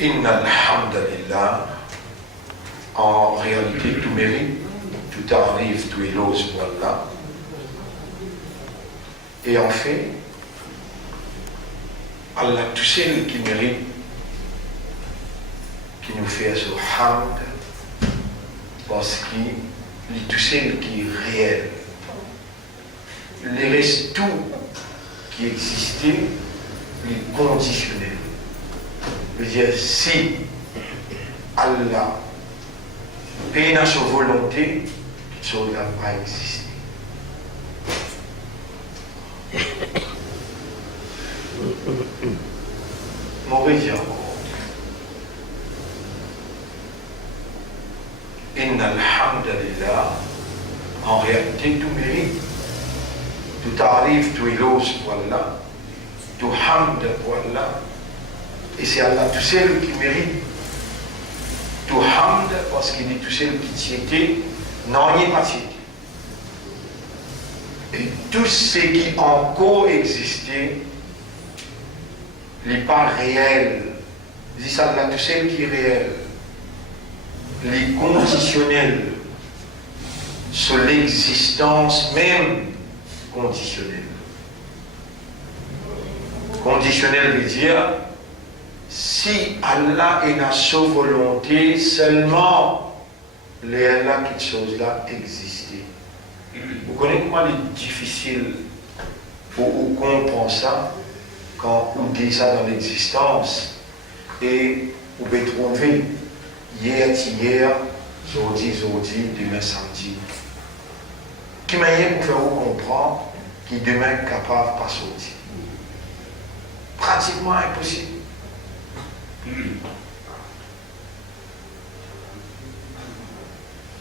Inna alhamdulillah, en réalité tout mérite, tout arrive, tout élose pour Allah. Et en fait, Allah tout seul qui mérite, qui nous fait ce hamd, parce qu'il est tout seul qui est réel. Le reste, tout qui existait, est conditionnel. Je veux dire, si Allah peine à sa volonté, quelque chose n'a pas existé. Mauvais diable. Inna alhamdulillah, en réalité tout mérite, tout arrive, tout élose pour Allah, tout hamd pour Allah, et c'est Allah tout seul qui mérite tout hamd parce qu'il est tout seul qui tiété, non il n'est pas tiété. Et tout ce qui en coexistait n'est pas réel. C'est Allah tout seul qui est réel. Les conditionnels sur l'existence même conditionnelle. Conditionnel veut dire si Allah est dans sa volonté, seulement les Allah quelque chose là exister. Vous connaissez comment il est difficile pour vous comprendre ça quand vous dites ça dans l'existence et vous pouvez trouver hier, aujourd'hui, demain, samedi. Qui manière pour faire vous comprendre qui demain est capable de pas sortir. Pratiquement impossible.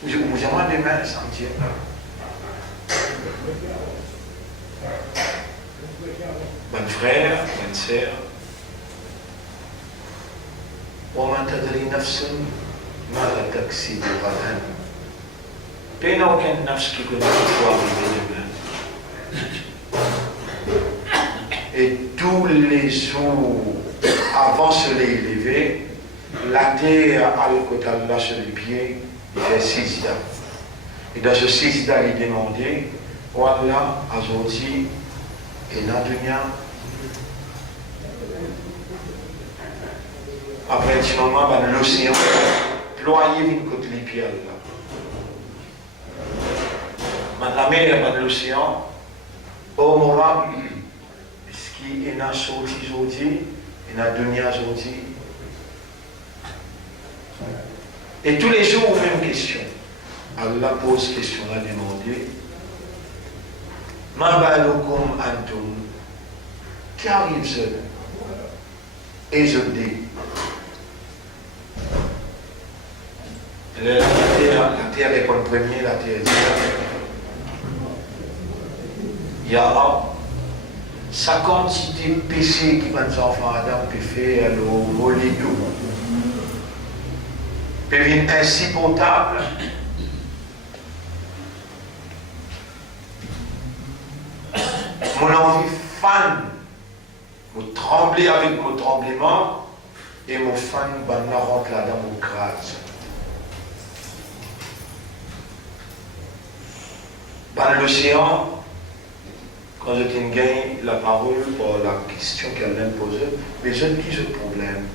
Vous avez demain, samedi. Bon frère, bonne sœur. وما تدري نفس ماذا تكسب غدا. Il n'y a aucune nafs qui connaît ce qui va arriver demain. Et tous les jours, avant ce soleil levé, la terre a le côté là sur les pieds, il fait sisda. Et dans ce sisda, il demandait, voilà, aujourd'hui, et dans le dunya. Après un petit moment, l'océan ployé une côté les pieds là. La mer de l'océan, honorable, ce qui est dans sorti aujourd'hui, et dans le dunya aujourd'hui. Et tous les jours, même question. Allah pose question à demander. Ma balukum antum. Qui arrive seul? Et je dis. La terre est pour le premier, la terre est Ya Rab, sa quantité de péché qui va nous enfants Adam peut faire le voler d'eau, peut venir insupportable. Mon envie fan, vous tremblez avec mon tremblement, et mon fan va nous rentrer là dans mon crâne. Dans l'océan, quand je t'ai gagné la parole pour la question qu'elle vient de poser, mais je dis ce problème.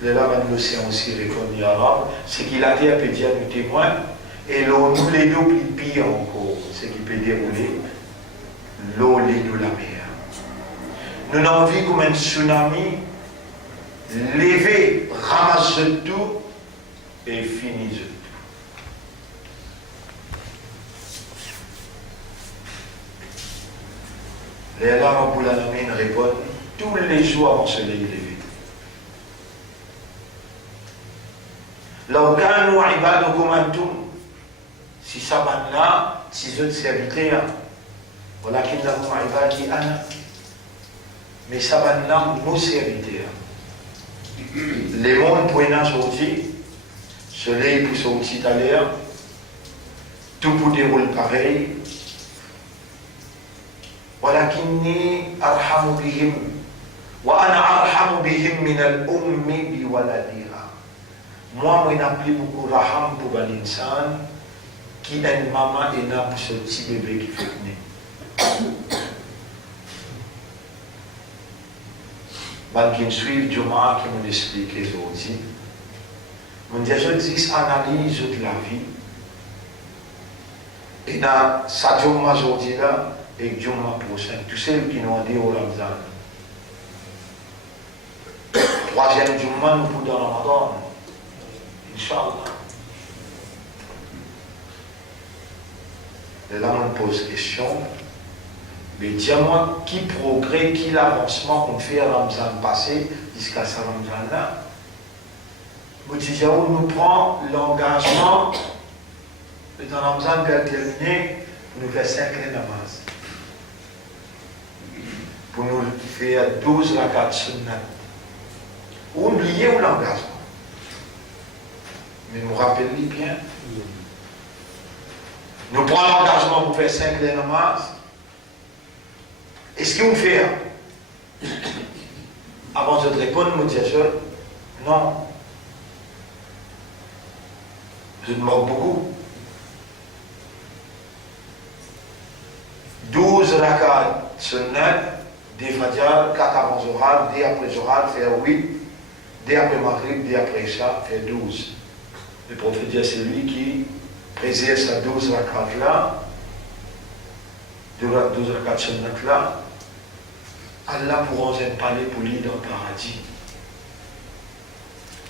Le là, dans l'océan aussi, répondit arabe, c'est qu'il a été à dire à nos témoins, et l'eau, nous les deux, plus pire encore, c'est qu'il peut dérouler l'eau, les de la mer. Nous n'avons vu comme un tsunami, lever, ramasser tout, et finir tout. Les Allah Rabbul Alamin répondent tous les jours avant ce soleil levé. Laukanu ibadukum antum. Si ça va là, si autres serviteurs, voilà qu'ils n'ont pas ibadi ana. Mais ça va là, nos serviteurs. Les mondes pour une sortie, soleil pour sortir à l'air, tout pour dérouler pareil. ولكني أرحم بهم وأنا أرحم bihim min al-ummi bi waladiha. Moi, je n'appelle beaucoup raham pour l'insan qui a une maman et n'a pour ce petit bébé qui fait naître. Qui suivent Juma qui m'ont expliqué aujourd'hui. On dit je dis analyse de la vie. Et dans sa Juma aujourd'hui là et Juma prochain, tous ceux qui nous ont dit au Ramzan. Troisième Juma nous pour dans Ramadan. Inch'Allah. Et là on pose question. Mais dis-moi, qui progrès, qui l'avancement qu'on fait à Ramzan passé jusqu'à ce Ramzan-là. Boutijaou nous prend l'engagement de dans Ramzan bien terminé pour nous faire 5 namaz. Pour nous faire 12 rakat sunnat. Oubliez l'engagement. Mais nous rappelez bien. Nous prenons l'engagement pour faire 5 namaz. Est-ce qu'on fait avant de te répondre, me dire non. Je te moque beaucoup. 12 rakats sunnat, des fajr, 4 avant Zohar, 2 après Zohar, faire 8, 2 après Maghrib, 2 après Isha, faire 12. Le prophète dit à celui qui préserve sa 12 rakats là, 12 rakats sunnat là, Allah pourra nous parler pour lui dans le paradis.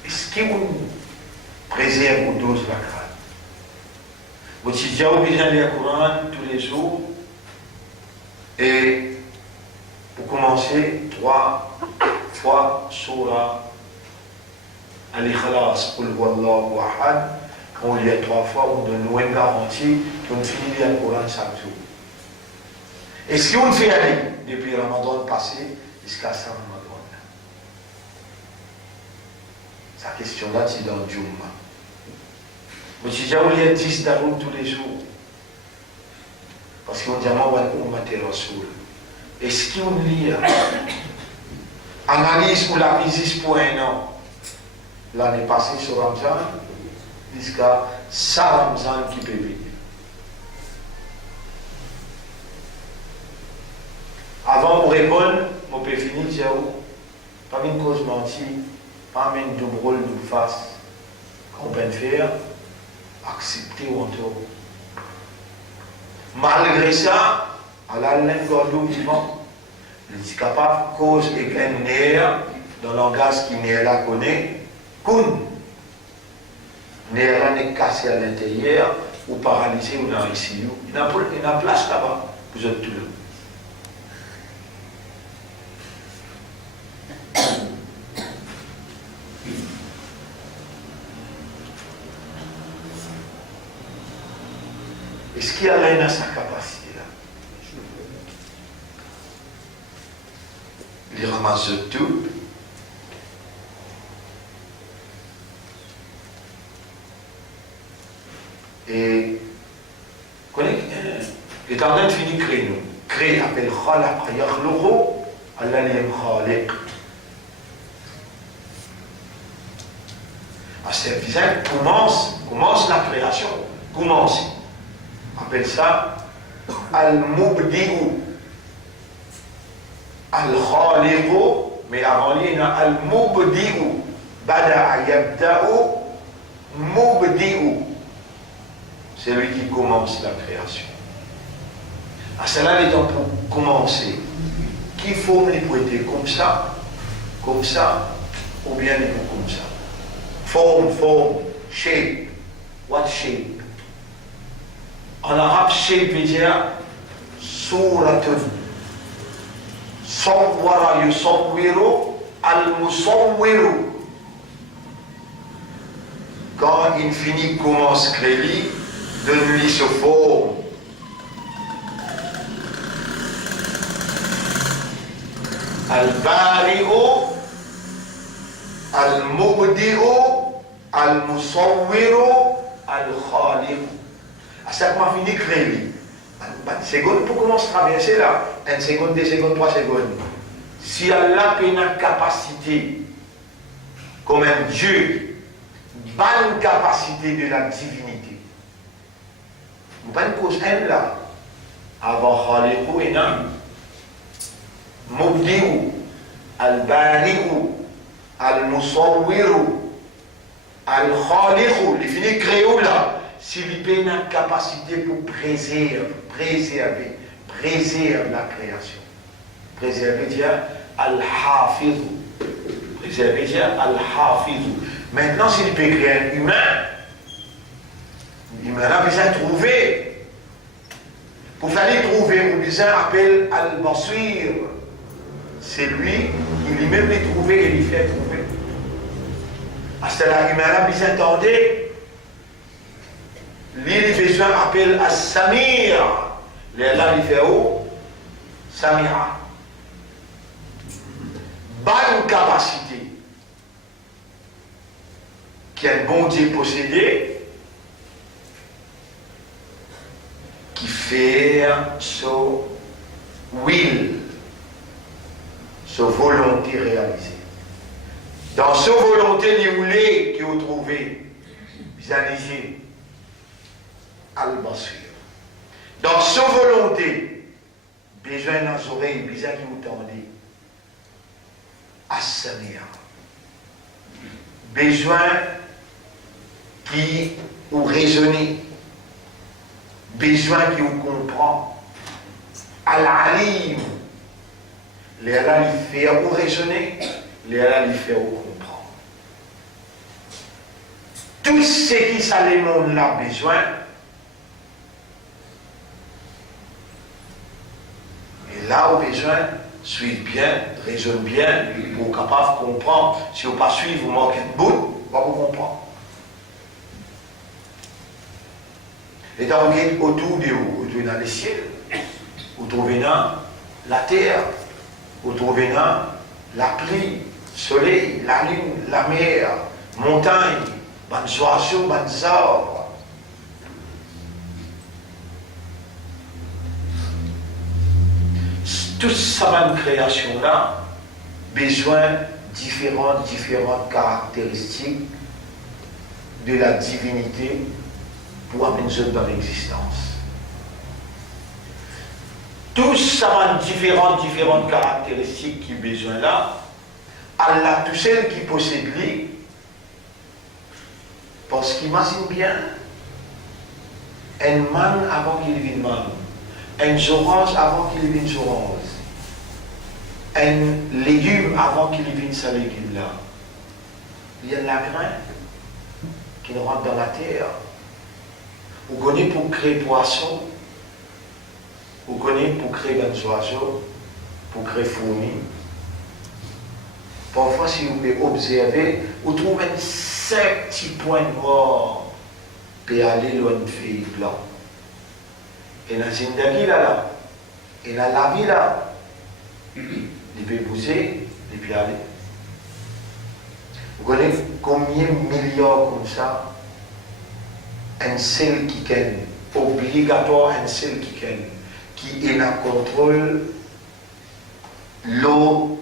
Est-ce qu'on préserve aux 12 rakats? Vous avez déjà obligé de lire le Coran tous les jours. Et pour commencer, 3 fois Surah Al-Ikhlas, Qul Huwallahu Ahad. Quand on lit 3 fois, on donne une garantie qu'on finit de lire le Coran chaque jour. Et si on fait aller depuis le Ramadan passé jusqu'à ce Ramadan, sa question là, c'est dans le Jumma. Vous avez déjà oublié 10 d'Aroun tous les jours. Parce qu'on dit à moi, on m'a été Rasoul. Et ce qu'on lit, analyse ou la visite pour un an, l'année passée sur Ramzan, jusqu'à ça Ramzan qui peut vivre. Avant de répondre, je peux finir, je pas une cause mentie, pas une double rôle de face, qu'on peut faire, accepter ou entendre. Malgré ça, à la langue vivant, je suis capable, cause et gain nerf, dans le langage qui n'est là connaît, kun. Nerf n'est cassé à l'intérieur, ou paralysé, ou dans ici. Il y a place là-bas, vous êtes tous là. Est-ce qu'il y a rien à sa capacité là? Il ramasse tout. Et l'éternel finit créer nous. Créer appelle Khalaq yakhluqu, Allah l'aime Khaliq. C'est bizarre, commence la création. Commence. On appelle ça Al-Mubdi'u. Al-Khaliqu, mais avant lui, il y a Al-Mubdi'u. Bada'a yabda'u, Mubdi'u. C'est lui qui commence la création. À cela, il est temps pour commencer. Qui faut les prêter comme ça, ou bien les comme ça. Forme, shape. What shape? En arabe, shape veut dire suratun. Sawwara yusawwiru al-musawwiru. Quand infini commence à créer, de lui se forme. Al-Bari'u, Al-Mubdi'u, Al-Musawwiru, Al-Khaliqu. À chaque fois fini créer. Une seconde pour commencer à traverser là. 1 seconde, 2 secondes, 3 secondes. Si Allah a une capacité, comme un Dieu, bonne capacité de la divinité. Bonne cause, elle là. Avant Khaliqou et Nam. Mubdi'u, Al-Bari'u, Al-Musawwiru, Al-Khaliqou, les finis créaux là. S'il a une capacité pour préserver la création. Préserver, dire Al-Hafidhu. Préserver, dire Al-Hafidhu. Maintenant, s'il peut créer un humain, l'humain a besoin de trouver. Pour faire trouver, on besoin appelle Al-Basir. C'est lui qui lui-même les trouver et lui fait trouver. À ce là, l'humain a besoin d'entendre. Lui, besoin appelle As-Samir. Là, il fait où? Samira. Bonne capacité qu'un bon Dieu possédé qui fait son will, sa volonté réalisée. Dans sa volonté, il voulait qu'il vous trouvé, visualisez Al-Basir. Dans sa volonté, besoin dans les oreilles, besoin qu'il vous tendez. As-Samir. Besoin qui vous raisonnez. Besoin qui vous comprend. Al-Alim. Les Allah lui fait vous raisonner. Les Allah lui fait vous comprendre. Tout ce qui ça les monde là besoin. Et là au besoin, suivez bien, raisonne bien, pour être capable de comprendre. Si vous ne pas suivre, vous manquez de bout, vous ne pouvez pas comprendre. Et dans autour de vous, vous dans les ciels, vous trouvez dans la terre, vous trouvez dans la pluie, le soleil, la lune, la mer, montagne, bonnes oiseaux, bonnes arbres. Toute cette création-là, besoin différentes caractéristiques de la divinité pour amener nous dans l'existence. Toutes ces différentes caractéristiques qui besoin là, Allah, tout celles qui possède lui, parce qu'imagine bien, un man avant qu'il vienne man, un orange avant qu'il vienne orange, un légume avant qu'il vienne ce légume-là. Il y a la grain qui rentre dans la terre. Vous connaissez pour créer poisson, vous connaissez pour créer des oiseaux, pour créer fourmis. Parfois, si vous pouvez observer, vous trouvez un seul petit point noir pour aller loin de feuilles blanc. Et dans Zindagi là, et dans la vie là, il peut bouger, il peut aller. Vous connaissez combien de milliards comme ça, un seul qui est obligatoire, un seul qui est en contrôle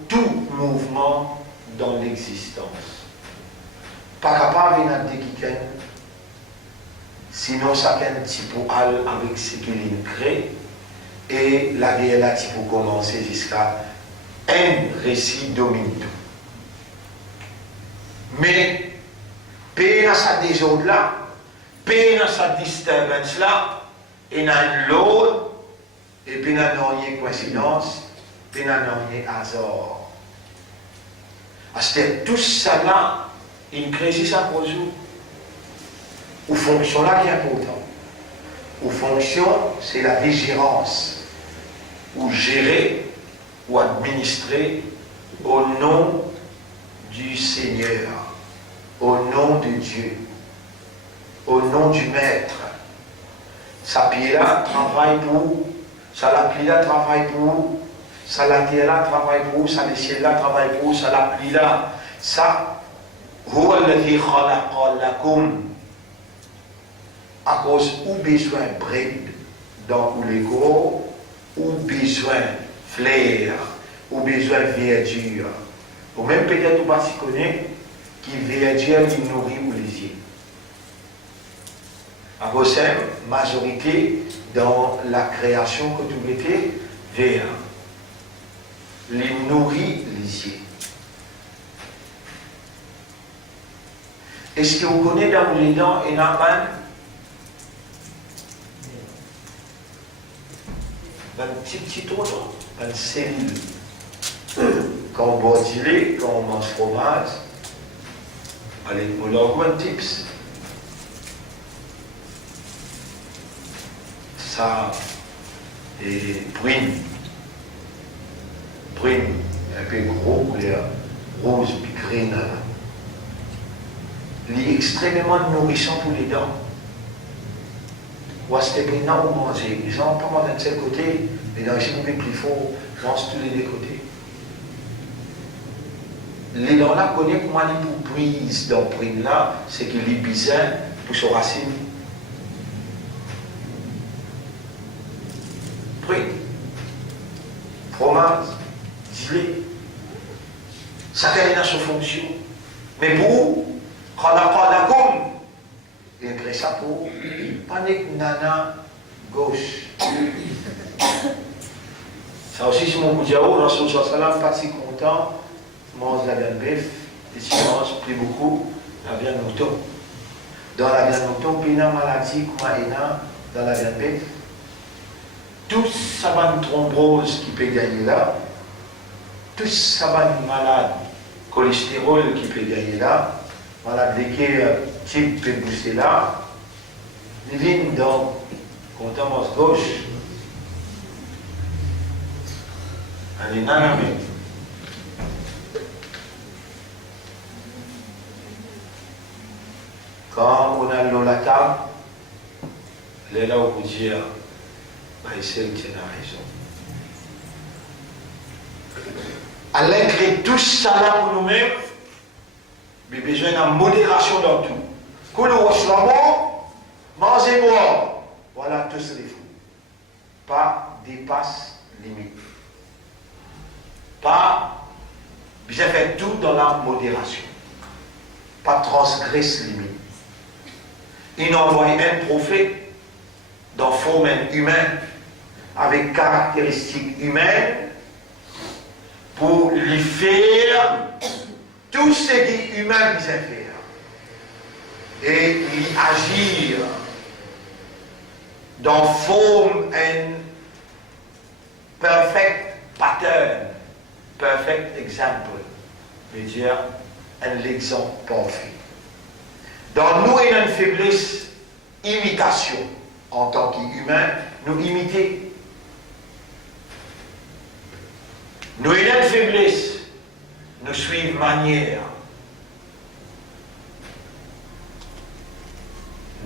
tout mouvement dans l'existence. Pas capable de dire sinon ça qu'un petit peu avec ce qu'il crée et la réalité pour commencer jusqu'à un récit domine tout. Mais paix dans sa désordre là, paix dans sa disturbance là, et dans l'autre, et puis dans une coïncidence, puis dans un hasard. Parce que tout ça là, il crée ça pour vous. Ou fonction là qui est important. Ou fonction, c'est la vigilance. Ou gérer, ou administrer au nom du Seigneur, au nom de Dieu, au nom du Maître. Sa pied là travaille pour vous, ça la pluie là travaille pour vous, ça la terre là travaille pour vous, ça le ciel là travaille pour vous, ça la pluie là, ça, huwa alladhi khalaqa lakum. À cause ou besoin bride dans les gros, ou besoin flair, au besoin de verdure. Ou même peut-être ou pas s'y connaît, qui verdure qui nourrit ou les yeux. À Bossem, majorité dans la création que tu mettais vers les nourrit les yeux. Est-ce que vous connaissez dans les dents et dans un petit trou, une cellule? Quand on boit du lait, quand on mange fromage, allez, on leur donne un tips. Ça, et brune, un peu gros, couleur rose, puis green. Il est extrêmement nourrissant pour les dents. Ou à ce moment-là, on mange. Les gens ne mangent d'un seul côté, mais dans les chemins plus fort, on mange tous les deux côtés. Les dents-là connaissent comment ils pour prise dans brune là, c'est qu'il est bizarre pour se racine. Brune, fromage, gilet, chacun a sa fonction. Mais pour quand on a comme et un chapeau, panique nana gauche. Ça aussi, c'est mon coup de diao, Rasoul sallam, pas si content, mange la viande bœuf, et si on mange plus beaucoup, la viande mouton. Dans la viande mouton, puis il y a une maladie, comme il y a dans la viande bœuf. Tous savants thrombose qui peut gagner là, tous savants malades, cholestérol qui peut gagner là, malade lesquels type peut booster là, les lignes dans contenance gauche, elle est nanamée. Quand on a l'olata, elle est là où vous dire, c'est que tu as raison. À l'incrédit tout ça là pour nous-mêmes, mais besoin de modération dans tout. Quand nous recevons, mangez-moi. Voilà tous les fous. Pas dépasse limite. Pas bien faire tout dans la modération. Pas transgresse limite. Il envoie un prophète dans forme humaine, avec caractéristiques humaines, pour lui faire tout ce qui est humain qui sait faire. Et lui agir dans forme un perfect pattern, perfect example, veut dire un exemple parfait. Dans nous, il y a une faiblesse, imitation. En tant qu'humain, nous imiter. Nous avons une faiblesse, nous suivons manière.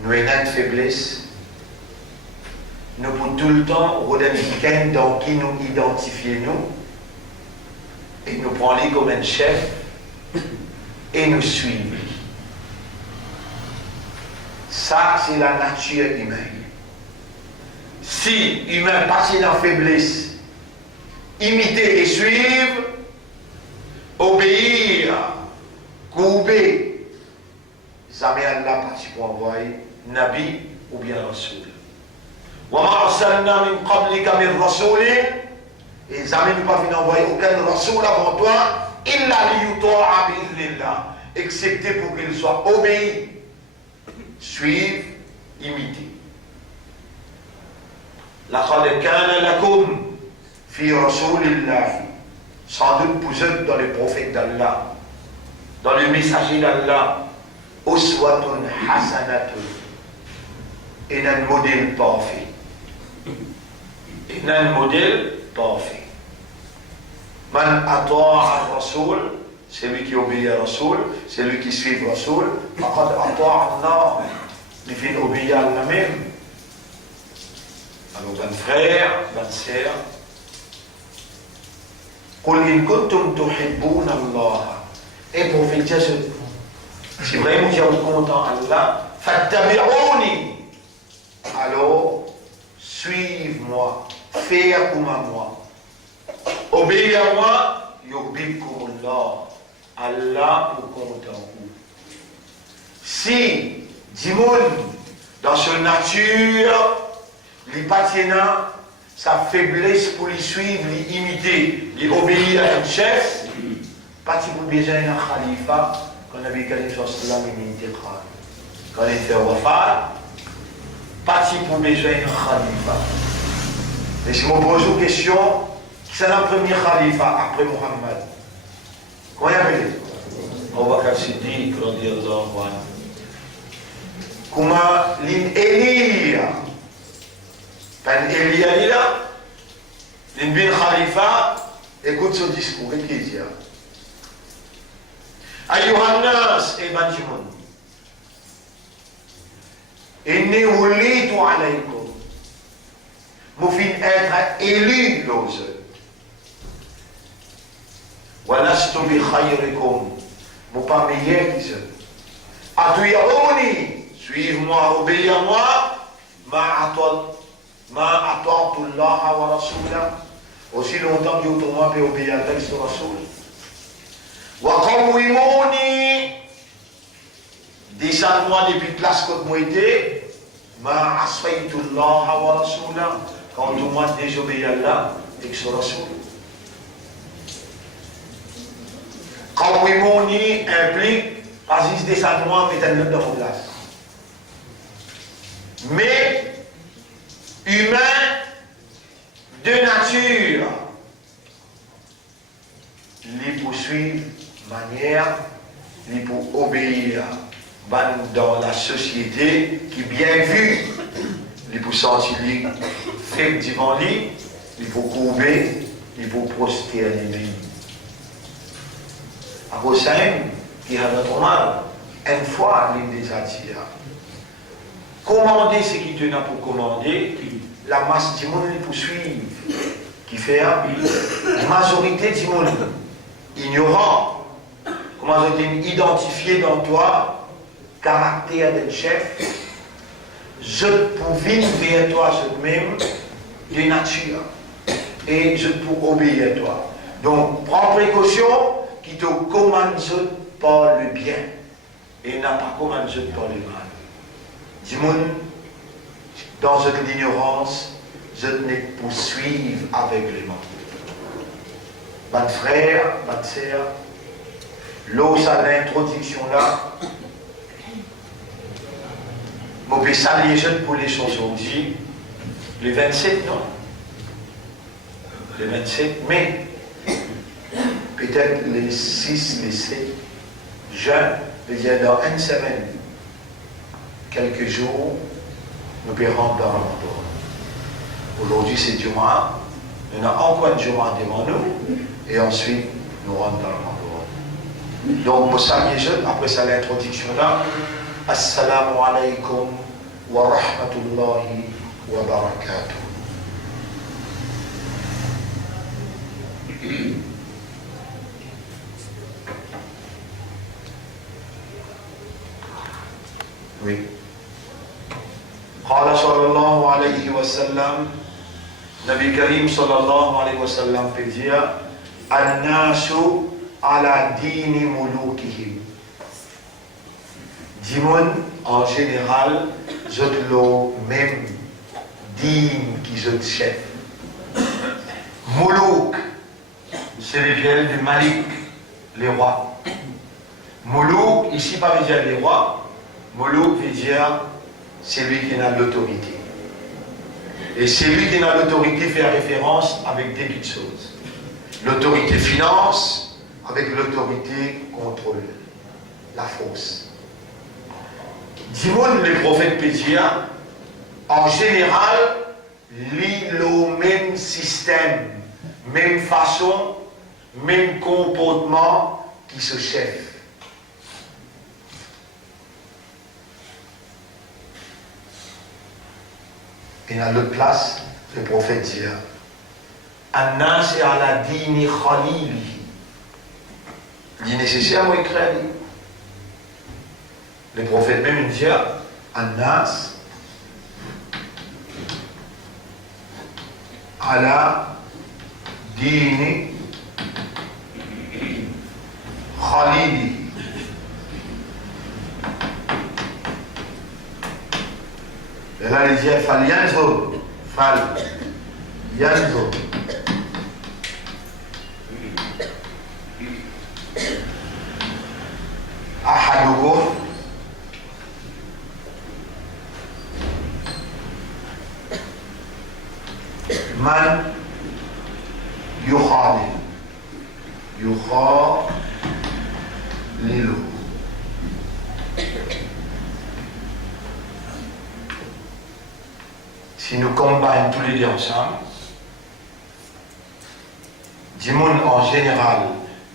Nous avons une faiblesse, nous pouvons tout le temps redonner quelqu'un dans qui nous identifions nous, et nous prenons comme un chef, et nous suivons. Ça, c'est la nature humaine. Si humain passé dans la faiblesse, imiter et suivre, obéir, couper, jamais Allah pas pour envoyer Nabi ou bien Rasoul. Wa ma arsalna min qablika min rasoulin, et jamais nous pas envoyer aucun Rasoul avant toi, illa liyuta'a bi'idhnillah, excepté pour qu'il soit obéi, suivre, imiter. لقد كان لكم في رسول الله, sans doute vous êtes dans les prophètes d'Allah, dans les messagers d'Allah, uswatun hasanatun, et un modèle parfait. Et un modèle parfait. Man ata'a Rasoul, c'est lui qui obéit à Rasoul, c'est lui qui suit Rasoul, faqad ata'a Allah, il fait obéir à Allah même. Alors, ben frère, ben sœur, قل إن كنتم تحبون الله. Et prophétie, si vraiment vous êtes content Allah, fattabi'ouni. Alors, suivez-moi, faire comme moi. obéis à moi, yuhibbukumullah. Allah vous compte en vous. Si, dis-moi, dans son nature, les patinants, sa faiblesse pour les suivre, les imiter, les obéir à un chef, pas si vous besoin d'un khalifa, quand Nabi Karim sallallahu alayhi wa sallam, quand il était wafat, pas si vous besoin d'un khalifa. Et si je me pose une question, qui c'est le premier khalifa après Muhammad? Comment il appelle? Abu Bakr Siddiq, radiyallahu anhu. Comment l'Élia, ben Élia est là, l'Ibn Khalifa, écoute ce discours, et qu'il dit, Ayyuhannas et Benjamin, inni wulitu alaykum, vous finissez être élu l'ose. Walastu bi khayrikum, vous pas meilleur qu'ils eux. Atuyaouni, suivez-moi, obéis à moi, ma ata'tullah wa rasulah. Aussi longtemps que moi peut obéir à Christ Rasoul. Wa qawwimuni, descends-moi depuis place que moi été, ma asfaytullah wa rasulah. Quand moi désobéis à Allah, et que ce Rasoul. Qawwimuni implique Aziz descends-moi, mettez un autre dans vos places. Mais humain de nature, les poursuivre manière, les pour obéir dans la société qui bien vu, les pour sentir les faibles devant lui, les pour courber, les pour prosterner. À Hossein, qui a notre mal, une fois l'une des attires. Commander ce qui te n'a pour commander, la masse du monde les poursuivre, qui fait la majorité du monde ignorant, comment je dis, identifié dans toi, caractère d'un chef, je pouvais vers toi ce même de nature, et je peux obéir à toi. Donc, prends précaution qui te commande par le bien et n'a pas commandé par le mal. Dis-moi, dans cette ignorance, je ne poursuivre avec les mains. Mon frère, ma sœur, l'os à l'introduction là, je peux saluer jeunes pour les choses aujourd'hui, le 27, non? Le 27 mai. Peut-être les 6, les 7 juin, c'est-à-dire dans une semaine, quelques jours, nous verrons dans Ramadan. Aujourd'hui c'est Juma, il y a encore un Juma devant nous, et ensuite nous rentrons dans Ramadan. Donc, pour ça, les jeunes, après ça, l'introduction là, Assalamu alaikum wa rahmatullahi wa barakatuh. Oui. قال صلى الله عليه وسلم Nabi Karim sallallahu alayhi wa sallam peut dire An-nasu ala dini mulukihim. Dimon en général, je le même dîme qui je chef. Moulouk, c'est lesquels du Malik, les rois. Moulouk, ici pas veut dire les rois. Moulouk veut dire celui qui a l'autorité. Et celui qui a l'autorité fait référence avec des petites choses. L'autorité finance avec l'autorité contrôle. La force. Dis-moi, les prophètes pédia, en général, le même système, même façon, même comportement qui se chef. Et à l'autre place, le prophète dit An-nas ala dini khalili. Il est nécessaire à écrire. Le prophète même dit An-nas ala دين خليله. Et là, il dit فلينظر فلينظر أحدكم من يخالل يخالله. Si nous combinons tous les deux ensemble, du monde en général,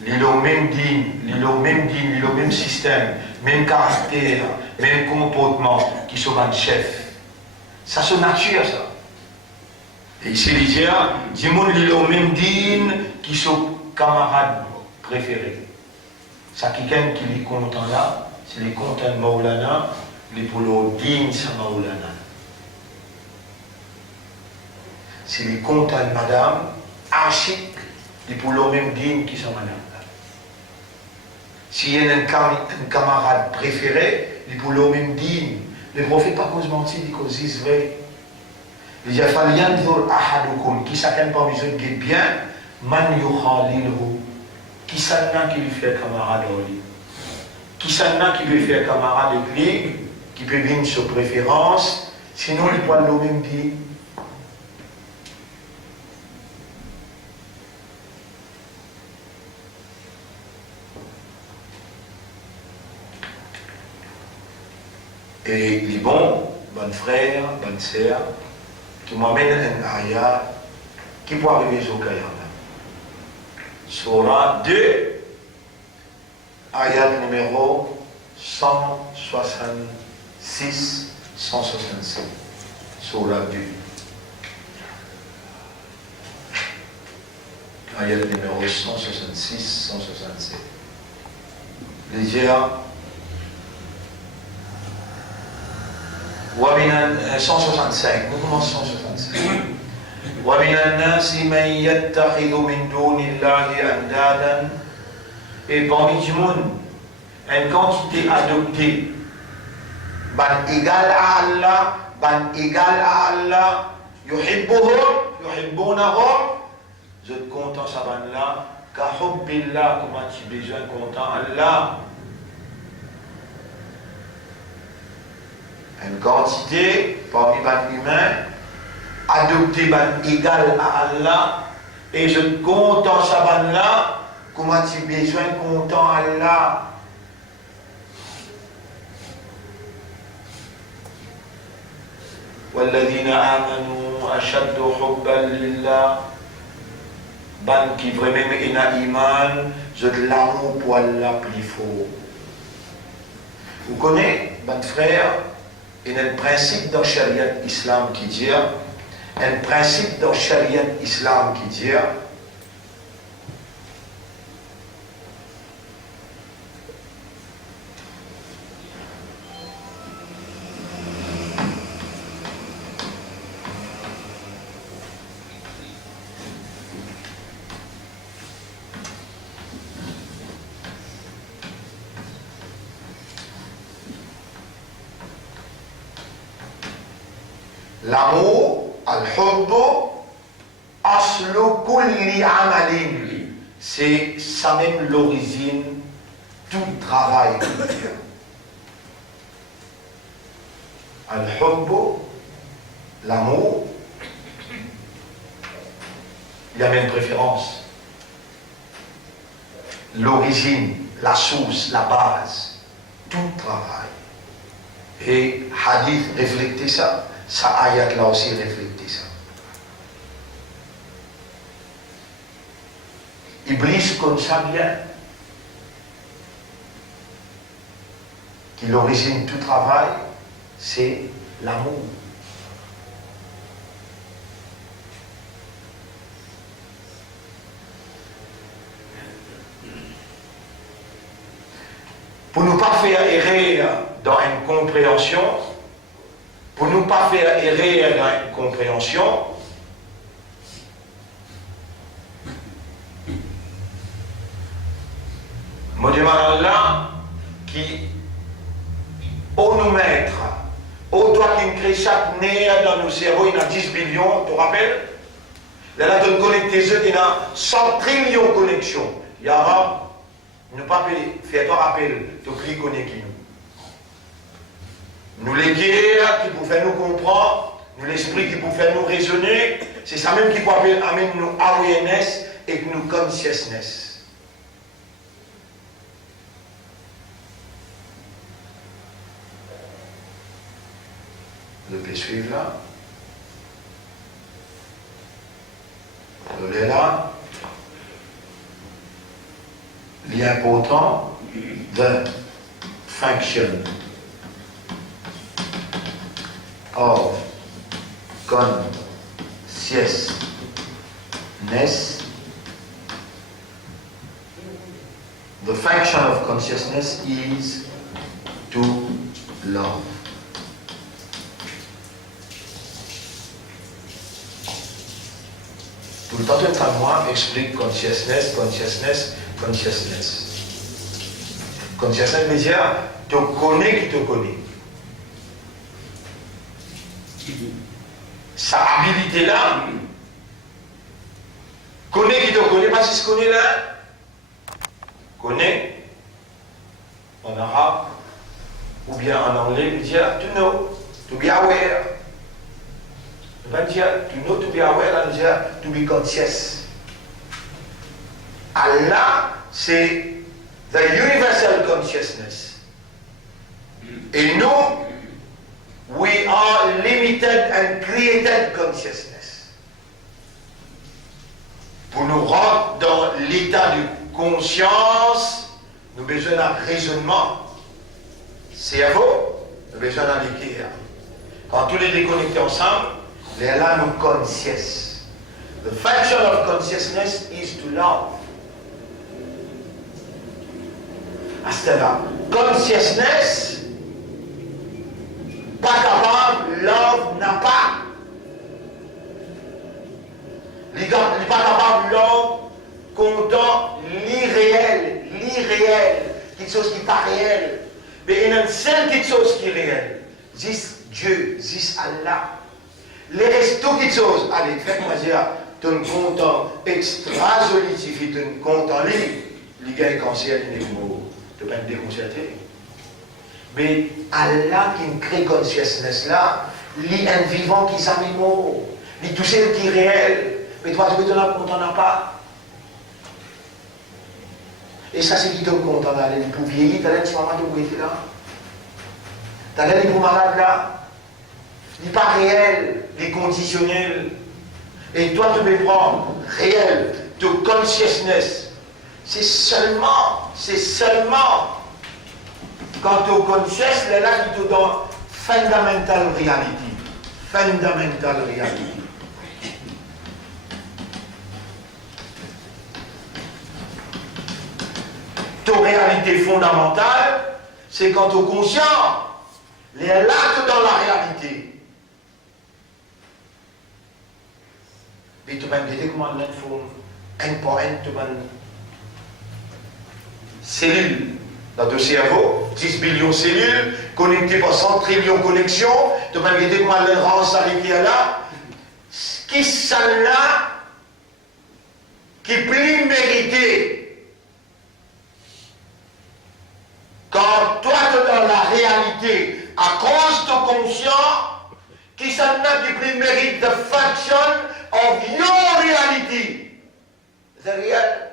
ils ont même din, ils ont même système, même caractère, même comportement qui sont un chef. Ça c'est nature ça. Et ici il dit, du monde ils ont même din qui sont camarades préférés. Ça quelqu'un qui est content là, c'est les contents de Maulana, les pour le din sa Maulana. C'est les contents de madame, archique, les pour le même digne qui sont madame. S'il y a un camarade préféré, les pour le même digne. Le prophète pas cause mentir, il cause vrai. Il dit, falyanzur ahadukum, qui chacun parmi eux qui est bien, man yukhaliluhu, qui s'en qui lui fait camarade au lit. Qui s'en qui lui fait camarade avec lui, qui peut venir sur préférence, sinon il prend le même digne. Et les bons frères, bonnes sœurs, qui m'amènent un ayat qui peut arriver au Kayana. Surah 2, ayat numéro 166, 167. Surah 2. Ayat numéro 166, 167. Les dire 165, nous commençons 165. وَمِنَ النَّاسِ مَنْ يَتَّخِذُ مِنْ دُونِ اللَّهِ أَنْدَادًا. Et parmi du monde, une quantité adoptée, ban égal à Allah, yuhibbuhum, yuhibbunahum, je te content ça ban là, ka hubbillah, comment tu besoin content Allah. Une quantité parmi les humains adopté égal à Allah et je te content ça là comment tu besoin content Allah. والذين آمنوا أشد حبا لله ban qui vraiment est un iman je de l'amour pour Allah plus fort. Vous connaissez, mon frère, il y a un principe dans le Sharia islam qui dit, un principe dans le Sharia islam qui dit, l'amour, al-hubbu, aslu kulli amalin. C'est ça même l'origine, tout travail. Al-hubbu, l'amour, il y a même préférence. L'origine, la source, la base, tout travail. Et hadith reflète ça. Ça ayat là aussi reflète ça. Iblis comme ça bien, qui l'origine du travail, c'est l'amour. Pour ne pas faire errer dans une compréhension, pour ne pas faire errer dans une compréhension, Je demande Allah qui, au nous mettre, au toi qui crée chaque nerf dans nos cerveaux, il y a 10 billions, tu te rappelles? Là, tu connectes eux, il y a 100 trillions de connexions. Il y a ne pas faire rappel, tu cliques connecter nous. Nous les guerres qui pour faire nous comprendre, nous l'esprit qui pour faire nous raisonner, c'est ça même qui peut amener nous awareness et nous consciousness. Vous pouvez suivre là. Vous allez là. L'important, the function of consciousness the function of consciousness is to love. Tout le temps, tout à moi explique consciousness. Consciousness veut dire te connais qui te connaît. Sa habilité là, connais qui te connaît, pas si se connaît là. Connais, en arabe, ou bien en anglais, veut dire to know, to be aware. On va dire to know, to be aware, on va dire to be conscious. Allah, c'est the universal consciousness. Et nous, we are limited and created consciousness. Pour nous rendre dans l'état de conscience, nous avons besoin d'un raisonnement. Cerveau, nous avons besoin d'un équilibre. Quand tous les déconnectés ensemble, les là nous conscious. The function of consciousness is to love. C'est-à-dire, consciousness, pas capable, love n'a pas. Il n'est pas capable, love, content, l'irréel, quelque chose qui n'est pas réel. Mais il y a une seule quelque chose qui est réel. C'est Dieu, c'est Allah. Les restes, toutes les choses, allez, faites-moi dire, tu es content, extra solidifié, tu es content, les gars, cancer, les mots. De pas être déconcerté. Mais Allah qui crée consciousness là, lui un vivant qui s'anime, lui tout seul qui est réel. Mais toi tu peux te rendre compte, on n'a pas. Et ça c'est qui te content d'aller pour vieillir, d'aller sur maman de être là. D'aller pour malade là. Il n'est pas réel, il est conditionnel. Et toi tu peux prendre réel, de consciousness. C'est seulement quand tu es conscient, c'est là qui te donne fundamental reality. Fundamental reality. Ta réalité fondamentale, c'est quand tu es conscient, les là que dans la réalité. Mais tu vas me dire comment l'info, un par un, tu vas cellules dans ton cerveau, 10 billions de cellules, connectées par 100 trillions de connexions, tu vas me dire comment le rend ça qui est là, qui sont là, qui plus mérité. Quand toi tu es dans la réalité, à cause de conscient, qui sont là qui plus mérite the function of your reality. The real.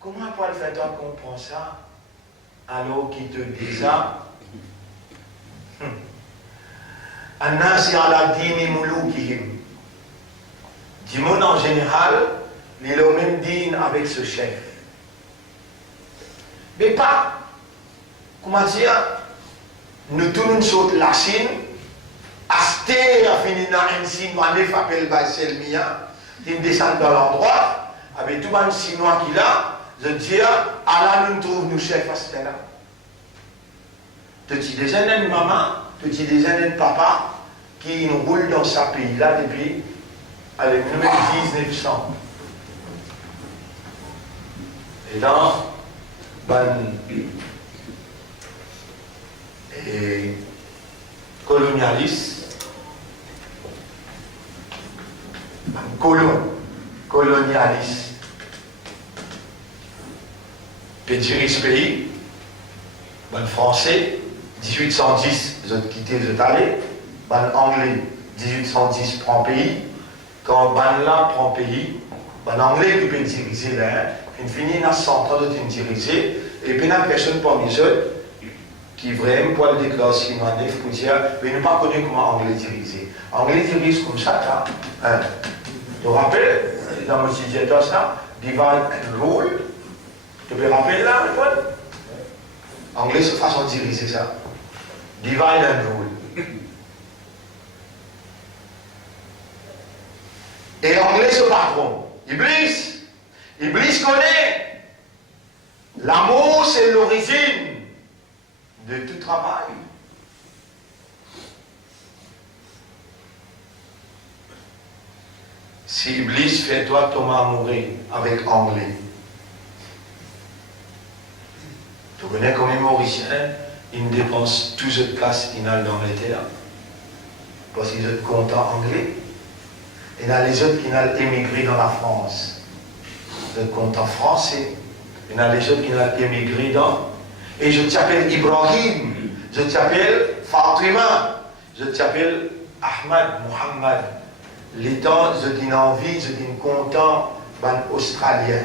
Comment Paul fait-on comprendre ça alors qu'il te dit ça? Annas ala dini mulukihim. Du monde en général, il est au même dîne avec ce chef. Mais pas, comment dire, nous tournons sur la Chine, Asté a fini dans un Chinois, neuf appelle Bassel Mia, il descend dans l'endroit, avec tout le monde Chinois qui l'a. Je dis, Allah nous trouve nous chefs à ce là. Petit déjeuner de maman, petit déjeuner de papa, qui nous roule dans ce pays-là depuis le numéro 1900. Et dans et colonialiste, colonialiste, peut diriger ce pays, français, 1810, ils ont quitté, ils ont allé, anglais, 1810 prend pays, quand là prend pays, anglais qui peut diriger là, il finit à 100 ans de diriger, et puis il y a personne parmi eux qui vraiment pour le déclarer ce qu'il m'a dit pour dire, mais nous pas connu comment anglais diriger. Anglais dirige comme ça, hein. Tu te rappelles, dans le sujet de ça, divide and rule, tu peux rappeler là, le point? Anglais, c'est façon de diriger ça. Divide and rule. Et anglais, c'est patron. Iblis. Iblis connaît. L'amour, c'est l'origine de tout travail. Si Iblis fait toi tomber amoureux avec anglais, tu connais comme les Mauriciens, ils dépensent toute cette place qu'ils ont dans les terres. Parce qu'ils sont contents anglais. Et il y a les autres qui ont émigré dans la France. Ils sont contents français. Il y a les autres qui ont émigré dans. Et je t'appelle Ibrahim, je t'appelle Fatima, je t'appelle Ahmad, Muhammad. Les temps, je dis envie, je dis content, Australien.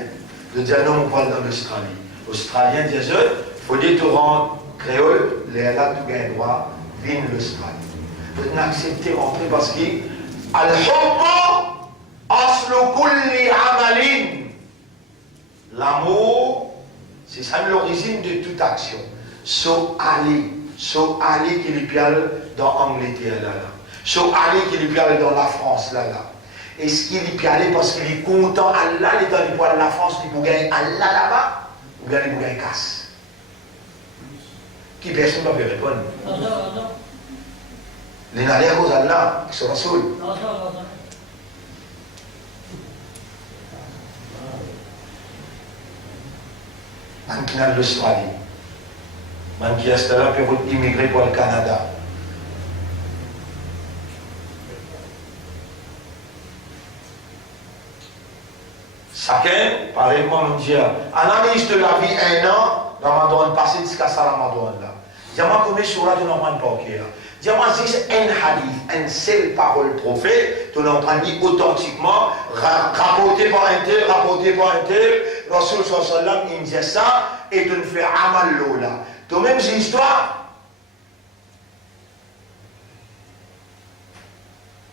Je dis non, on parle dans l'Australie. Australien, dis il faut dire tout rendre créole, les là, tout gagne droit, viennent l'Australie. Je n'accepter rentrer parce que Al-Hubba aslu kulli amalin. L'amour, c'est ça l'origine de toute action. So Ali qui lui parle dans l'Angleterre là. So Ali qui lui parle dans la France là. Et ce qui lui parle parce qu'il est content, Allah, il est dans les poids de la France, il peut gagner Allah là-bas, ou bien il peut gagner casse. Qui personne ne va répondre. Non. Les nalés à cause d'Allah, qui sont Rasoul. Non. Man qui n'a l'Australie, man qui est là pour immigrer pour le Canada. Chacun, pareil, on dit, analyse de la vie 1 an, Ramadan passé jusqu'à ça Ramadan là. Dis-moi combien de choses tu n'en prends pas au cœur. Dis-moi si c'est un hadith, une seule parole prophète, tu n'en prends ni authentiquement, rapporté par un tel, Rasul sallam, il dit ça, et tu ne fais amal là. Toi-même, c'est histoire.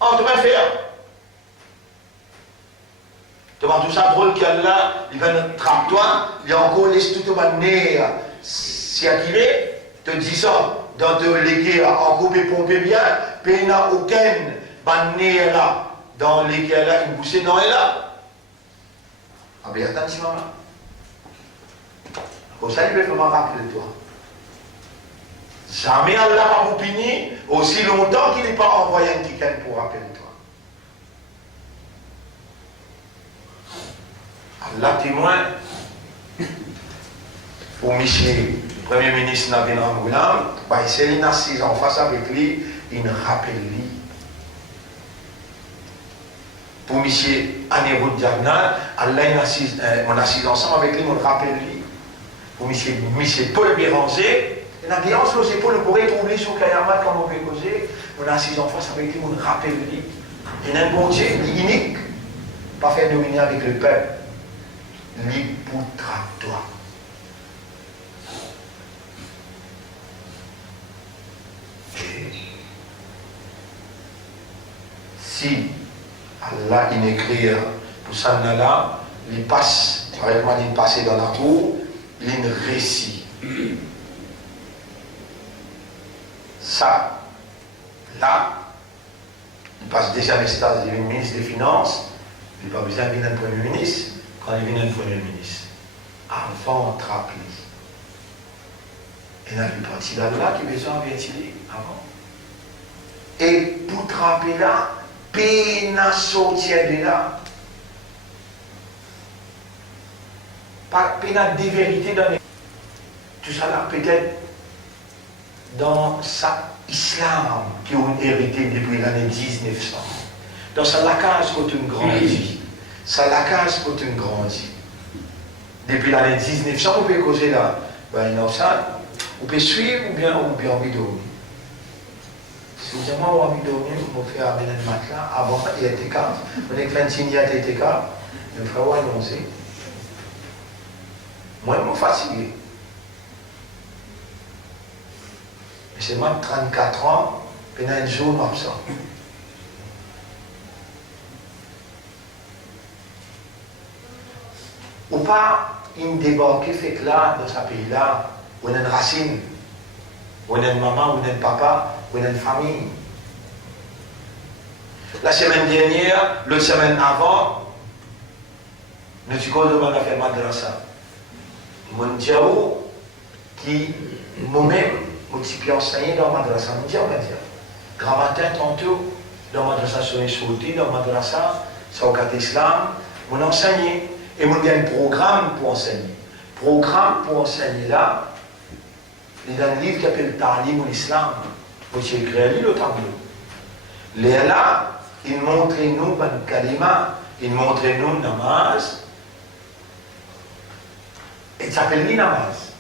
On te va faire. Tu vois tout ça drôle qu'Allah, il va nous trapper toi, il y a encore les tout de nez, si activé, te dis ça, dans te léguer, en couper, pomper bien, puis il n'y a aucun banné là, dans lesquels là, une boussée, non, est là. Ah bien, attends, si maman. Comme ça, il peut vraiment rappeler toi. Jamais Allah va vous punir aussi longtemps qu'il n'est pas envoyé un quelqu'un pour rappeler toi. Allah témoin pour Michel, le premier ministre Nabil Ramgoulam, il s'est assis en face avec lui, il rappelle lui. Pour Michel Anirud Diagnan, Allah on assis ensemble avec lui, on rappelle lui. Pour Michel Paul Béranger, il a dit en ce Paul pourrait trouver sur Kayamat comme on peut causer, on a assis en face avec lui, on rappelle lui. Il y a un bon Dieu unique, pas faire dominer avec le peuple. L'hypotratoire. Si Allah il écrit pour ça là, il passe, vraiment il passe dans la cour, il récit. Ça, là, il passe déjà à l'instance du ministre des Finances, il n'a pas besoin de venir un Premier ministre. Quand il vient un Premier ministre, avant de trapper, il y a une partie d'Allah qui a besoin de ventiler avant. Et pour trapper là, peine à sortir de là. des vérités dans les... Tout ça là, peut-être dans ça islam qui ont hérité depuis l'année 1900. Dans ça la case quand on grandit. Ça la case quand on grandit. Depuis l'année 1900, on peut causer là. Ben non, ça, on peut suivre ou bien envie de dormir. Si vous avez envie de dormir, on fait amener le matelas. Avant, il était calme. On est 26 il était calme. Le frère a annoncé. Moi, je suis fatigué. Mais c'est moi 34 ans, puis il y a un jour absent. Ou pas, il débarque fait que là, dans ce pays-là, où il y a une racine, où il y a une maman, où il y a un papa, où il y a une famille. La semaine dernière, l'autre semaine avant, nous avons fait madrasa. Mon diao, qui, moi-même, je enseigné dans madrasa. Mon diao, grand matin, tantôt, dans madrasa sur les sautés, dans madrasa, sur le islam, on enseigné. Et on a un programme pour enseigner. Programme pour enseigner là, il y a un livre qui s'appelle Ta'lim l'Islam. Vous avez écrit le tableau. Là, il montre nous le kalima, il montre nous le namaz. Et ça s'appelle le namaz.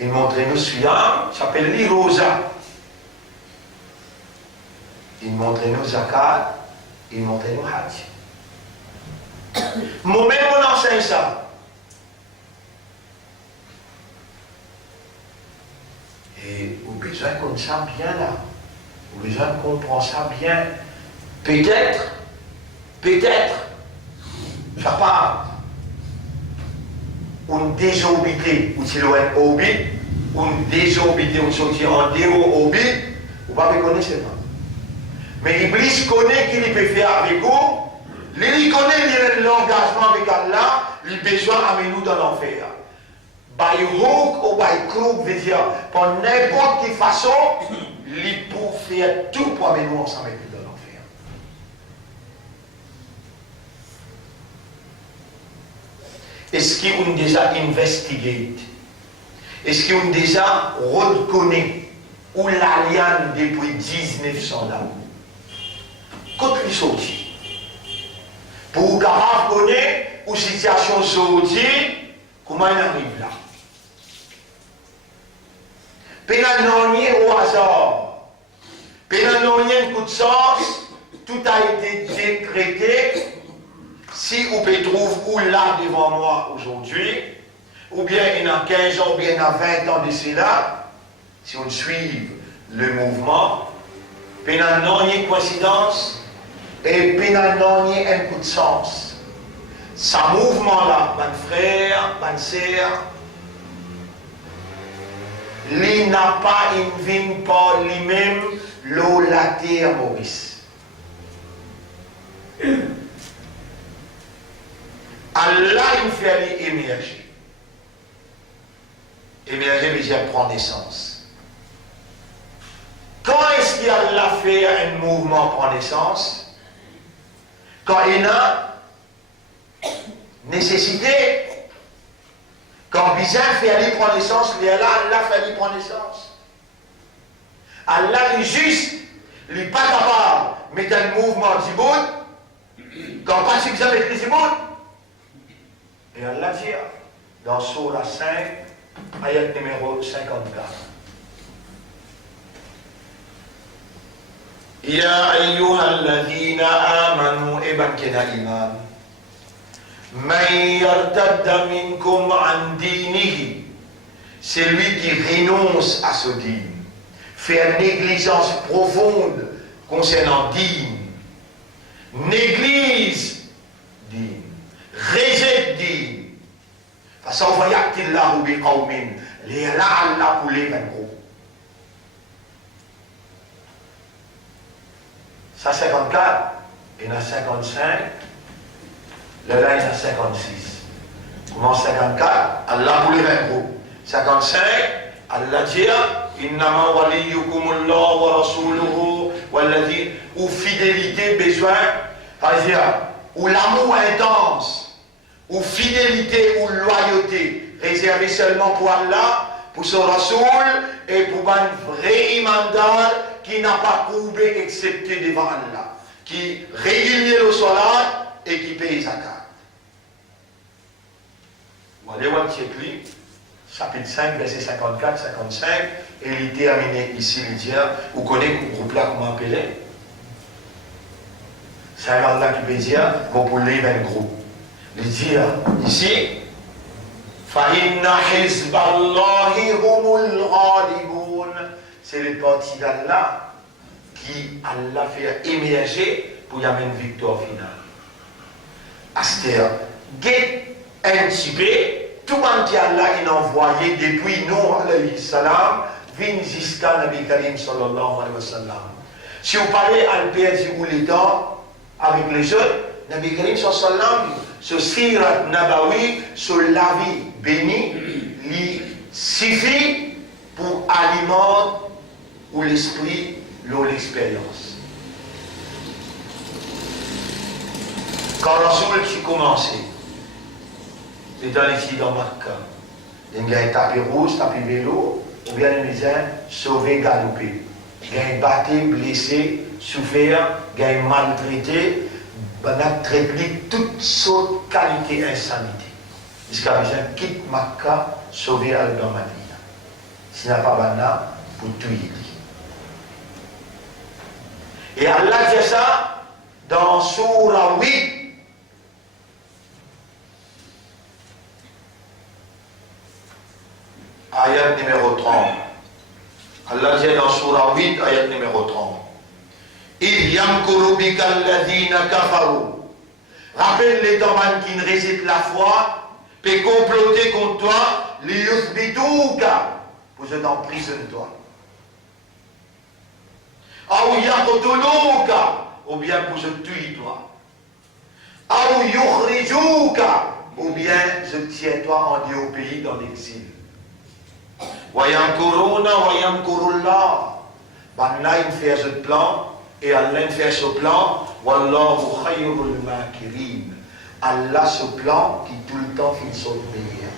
Il montre nous siyam, ça s'appelle le rosa. Il montre nous zakat, il montre nous hajj. Moi-même, on enseigne ça. Et vous avez besoin qu'on ça bien là. Vous avez besoin qu'on comprend ça bien. Peut-être, ça part. On désobité, ou si l'on est obit, on désobité, on sortit en déo obit, vous ne pouvez pas connaître ça. Mais Iblis connaît qu'il peut faire avec vous. Il connaît l'engagement avec Allah, il besoin d'amener nous dans l'enfer. By hook ou by crook, veut dire, par n'importe quelle façon, il peut faire tout pour amener nous ensemble avec nous dans l'enfer. Est-ce qu'ils ont déjà investigué? Est-ce qu'ils ont déjà reconnu où l'alliance depuis 1900 là? Quand ils sont sortis? Pour capable connaître une situation aujourd'hui, comment il arrive là. Pénanonier au hasard, pénanonier un coup de sens, tout a été décrété. Si vous pouvez trouver où là devant moi aujourd'hui, ou bien il y a 15 ans, ou bien il y a 20 ans de cela, si on suit le mouvement, pénanonier coïncidence, et pénalonier un coup de sens. Ce mouvement-là, mon frère, ma sœur, il n'a pas invité par lui-même l'eau la terre, Maurice. Allah, il fait émerger. Émerger veut dire prendre naissance. Quand est-ce qu'Allah fait un mouvement prendre naissance? Quand il y a nécessité, quand Bizarre fait aller prendre naissance, Allah fait aller prendre naissance. Allah est juste, il n'est pas capable de mettre un mouvement du bout, quand pas suffisant de mettre du bout. Et Allah dit, dans Surah 5, ayat numéro 54. Ya ayyuhalladhina amanu iban kena iman man yartadda minkum an dinihi, celui qui renonce à ce dîme, fait une négligence profonde concernant dîme, néglige dîme, rejette dîme, fasawfa ya'ti Allahu biqawmin liya'alla kulli man groupe. Ça 54, il y en a 55, là il y en a 56. Comment 54? Allah pour les 20 groupes. 55, Allah dit Innama waliyukumullah wa rasuluhu walladhi, ou fidélité, besoin, c'est-à-dire, ou l'amour intense, ou fidélité ou loyauté réservée seulement pour Allah, pour son Rasoul et pour un vrai imandar qui n'a pas courbé excepté devant Allah, qui régulier le salat et qui paye zakat. Voilà un petit chapitre 5, verset 54, 55, et il était amené ici, il dit, vous connaissez ce groupe-là, comment appeler? C'est Allah qui peut dire, vous pouvez lire un groupe. Il dit ici, c'est le parti d'Allah qui Allah fait émerger pour y avoir une victoire finale. Aster, get un petit peu, tout le monde qui Allah a envoyé depuis Nuh alayhi salam, vin jusqu'à Nabi Karim sallallahu alayhi wa sallam. Si vous parlez à le père du temps avec les jeunes, Nabi Karim sallallahu alayhi wa sallam, ce sirat nabawi, ce lavi béni, lui suffit pour alimenter ou l'esprit, ou l'expérience. Quand Rasoul qui commençait, étant ici dans Makkah, il y a un tapis rouge, tapis vélo, ou bien il y a sauvé, galopé. Il y a un battu, blessé, souffert, il y a un maltraité, il a traité toutes sortes de qualités et insanités. Jusqu'à présent, quitte Makkah, sauvé Al-Bamadina. S'il n'a pas banna, pour tout y dire. Et Allah dit ça dans Surah 8. Ayat numéro 30. Allah dit dans Surah 8, ayat numéro 30. Il yamkuru bika alladhina kafaru. Rappelle les tomans qui ne récitent la foi, peut comploter contre toi, li yuthbituka, pour se t'emprisonner toi. Ou yaqtuluka, ou bien pour se tuer toi. Ou yukhrijuka, ou bien je tiens toi en Dieu au pays dans l'exil. Wa yamkuruna wa yamkurullah. Allah il fait ce plan et Allah il fait ce plan. Wallahu khayrul makirin. Allah ce plan qui tout le temps fait son meilleur.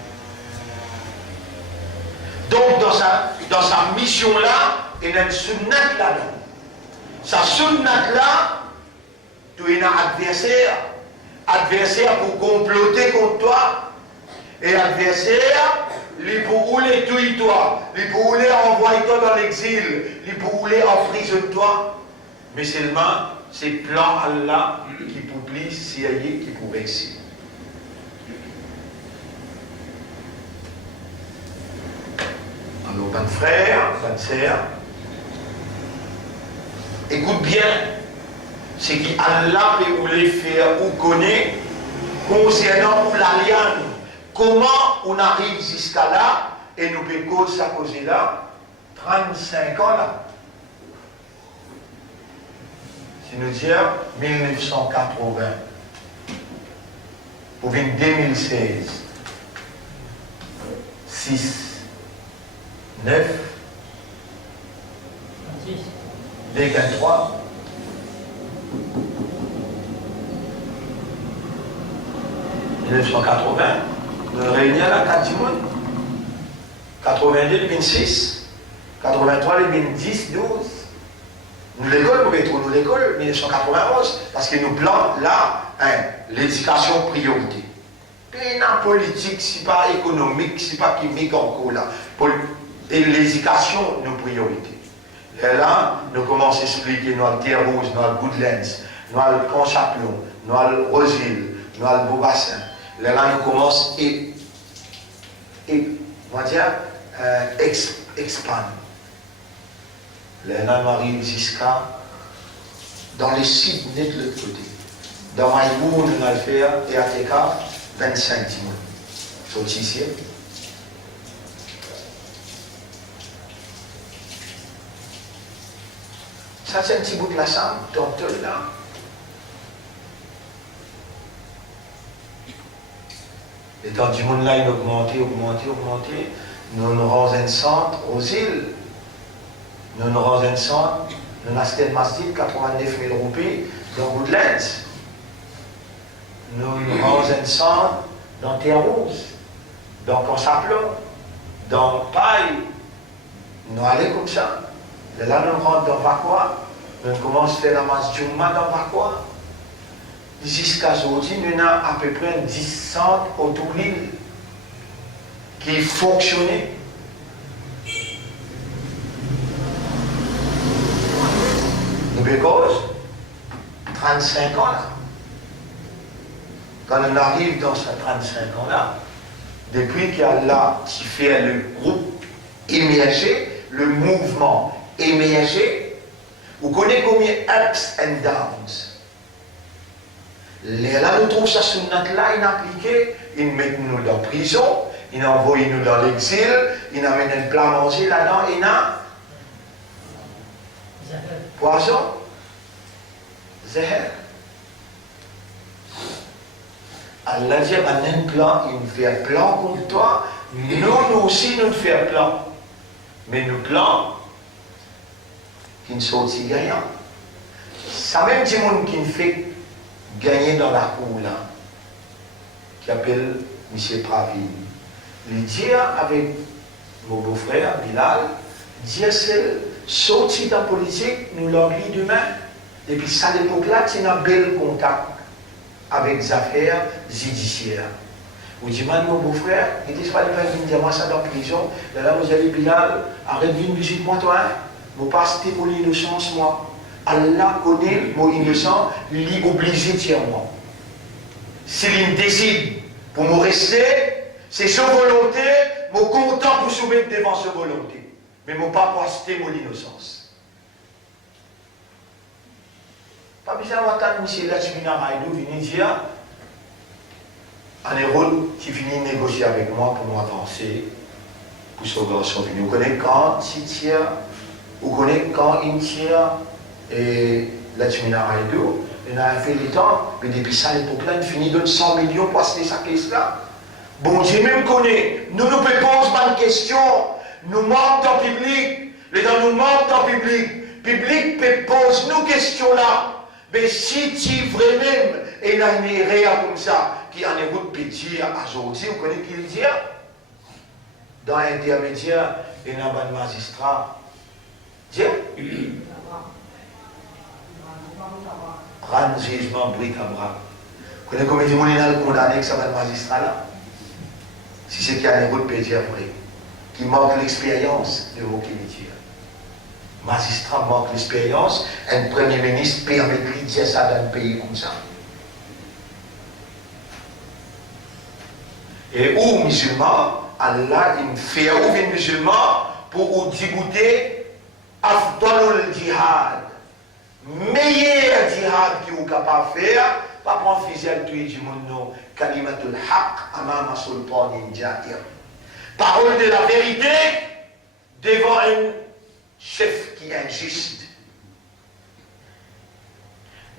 Donc dans sa mission là, il y a une sunnat là-dedans. Sa sunnat là, tu es un adversaire. Adversaire pour comploter contre toi. Et adversaire, il pour rouler tout toi. Il pour rouler envoyer toi dans l'exil. Il pour rouler emprisonner toi. Mais seulement, c'est plan Allah qui publie, CIA qui pour réussir. Alors, ben frère, ben sœur, écoute bien, c'est qu'Allah peut vous les faire ou connaît concernant l'alliance. Comment on arrive jusqu'à là et nous pouvons ça causer là 35 ans là. Si nous disons 1980 pour 2016, 6, 9, 23, 1980, nous réunions à 4 du monde. 82, 2006, 83, 2010, 12. Nous l'école, nous mettons nous l'école, 1991, parce que nous plan là, l'éducation priorité. Puis la politique, c'est pas économique, c'est pas chimique encore là. Et l'éducation, nos priorités. Et là, nous commençons à expliquer notre terre rouge, notre Goodlands, notre Pont-Chaplon, notre Roseville, notre Beaubassin. Là, nous commençons on va dire, expand. Là, nous arrivons jusqu'à dans les sites nets de l'autre côté. Dans Maïbourg, nous allons faire, et à TK, 25 timons. Sont ici. Ça, c'est un petit bout de la chambre, total là. Et dans du monde là, il a augmenté. Nous nous rendons un centre aux îles. Nous nous rendons un centre. Nous avons acheté un masjid, 89 000 roupies, dans Woodlands. Nous nous rendons un centre dans Terre Rose, dans Consaplon, dans Paille. Nous allons comme ça. Là, nous rentrons dans Vakwa. Nous commençons à faire la masse Jumma dans Vakwa. Jusqu'à aujourd'hui, nous avons à peu près 10 centres autour de l'île qui fonctionnent. Because 35 ans là. Quand on arrive dans ces 35 ans là, depuis qu'Allah qui fait le groupe émerger, le mouvement émerger, vous connaissez combien ups and downs. Là, nous trouvons ça sur notre là, il appliqué, il met nous dans la prison, il envoie nous dans l'exil, il amène un plat à manger là-dedans, il a poison, zahir. Allah dit, un plan, il fait un plan contre toi, nous aussi, nous faisons un plan. Mais nos plans, qui ne sont aussi gagnants. Ça même du monde qui nous fait gagner dans la cour là, qui appelle M. Pravin. Il dit avec mon beau-frère, Bilal, dit c'est sorti de la politique, nous l'envie demain. Et puis ça, à l'époque-là, tu as un bel contact avec les affaires judiciaires. Vous dites, mon beau-frère, il dit, pas de dire moi ça dans la prison. Et là, vous allez, Bilal, arrête d'une musique, moi, toi, hein. Vous passez mon innocence, moi. Allah connaît mon innocence, il est obligé de dire moi. S'il décide pour me rester, c'est sa volonté, je suis content pour soumettre devant sa volonté. Mais je ne pas passer mon innocence. Pas besoin d'entendre M. Lachmina Raïdou venir dire un héros qui finit de négocier avec moi pour m'avancer, pour sauver son vie. Vous connaissez quand il tire, vous connaissez quand il tire, et Lachmina Raïdou, il a fait le temps, mais depuis ça, l'époque-là, il finit de 100 millions pour acheter sa caisse-là. Bon Dieu même connaît, nous nous posons pas de questions, nous manquons dans le public, les gens nous manquent dans le public, le public pose nous questions là. Mais si tu vraiment et il y a une erreur comme ça qui en est route pétir aujourd'hui, vous connaissez qui le dit? Dans l'intermédiaire, il y a un magistrat. Dieu? Rendre jugement bric-à-brac. Vous connaissez combien de monde il a condamné que ça va le magistrat là? Si c'est qu'il y a un route pétir après, qui manque l'expérience de vous qui le dit. Magistrat manque l'expérience, un premier ministre permet de dire ça dans un pays comme ça. Et où musulman, Allah il fait où les musulmans pour débouter Afdalul Jihad. Meilleur jihad qui est capable de faire, pas prendre physique du monde, non. Kalimatul Haq, Amama Sultanin Jahir. Parole de la vérité devant un chef qui est injuste.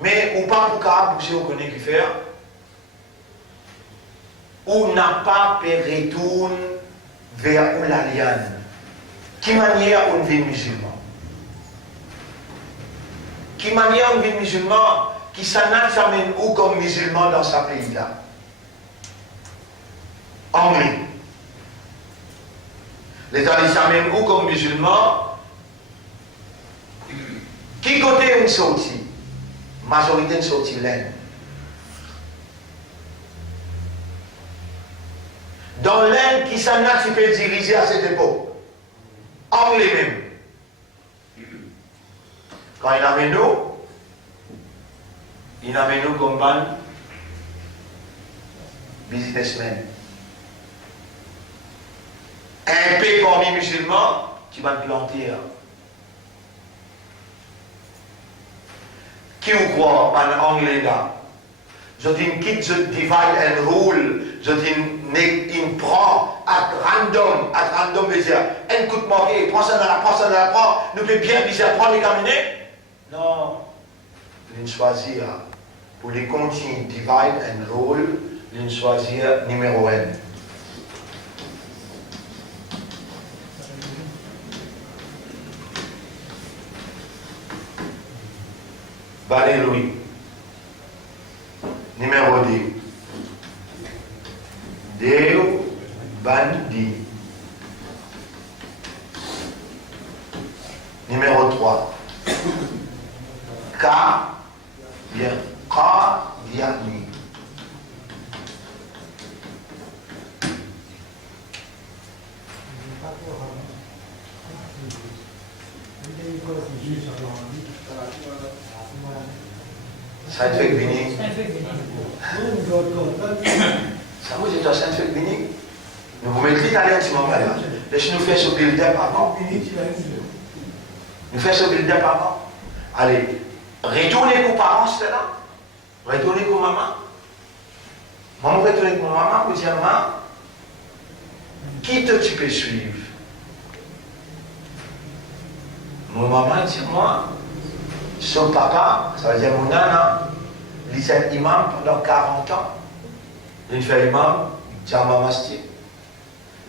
Mais ou pas pour capable bouger, on connaît qui faire. Ou n'a pas pu retourner vers l'alliance. Qui manière on vit musulman? Qui manière on vit musulman? Qui s'amène où comme musulman dans ce pays-là? Anglais. Les gens s'amènent où comme musulman? Qui côté une sortie? Majorité une sortie l'Inde. Dans l'Inde, qui s'en a qui peut diriger à cette époque? Anglais même. Quand il amène nous comme ban businessmen. Un pays parmi musulmans qui va planter. Qui vous croit en anglais là? Je dis quitte, je divide and rule, je dis il prend à random veut dire, un coup de marqué, prends ça dans la prend, nous peut bien dire prendre les caminets? Non, il choisir pour les continuer divide and rule, il choisir numéro 1. Valérie, numéro 2. Numéro 3. Ka, bien. Qadiani. Scientific meaning. Ça vous est un scientific meaning? Nous vous mettez à l'air, là. Laissez-nous faire ce build-up avant. Nous faisons ce build-up avant. Allez, retournez vos parents, c'est là. Retournez vos mamans. Maman, retournez vos mamans, vous dites, maman, qui te tu peux suivre? Mon maman dit, moi, son papa, ça veut dire mon nana, il était imam pendant 40 ans. Il fait imam, Jama Masjid.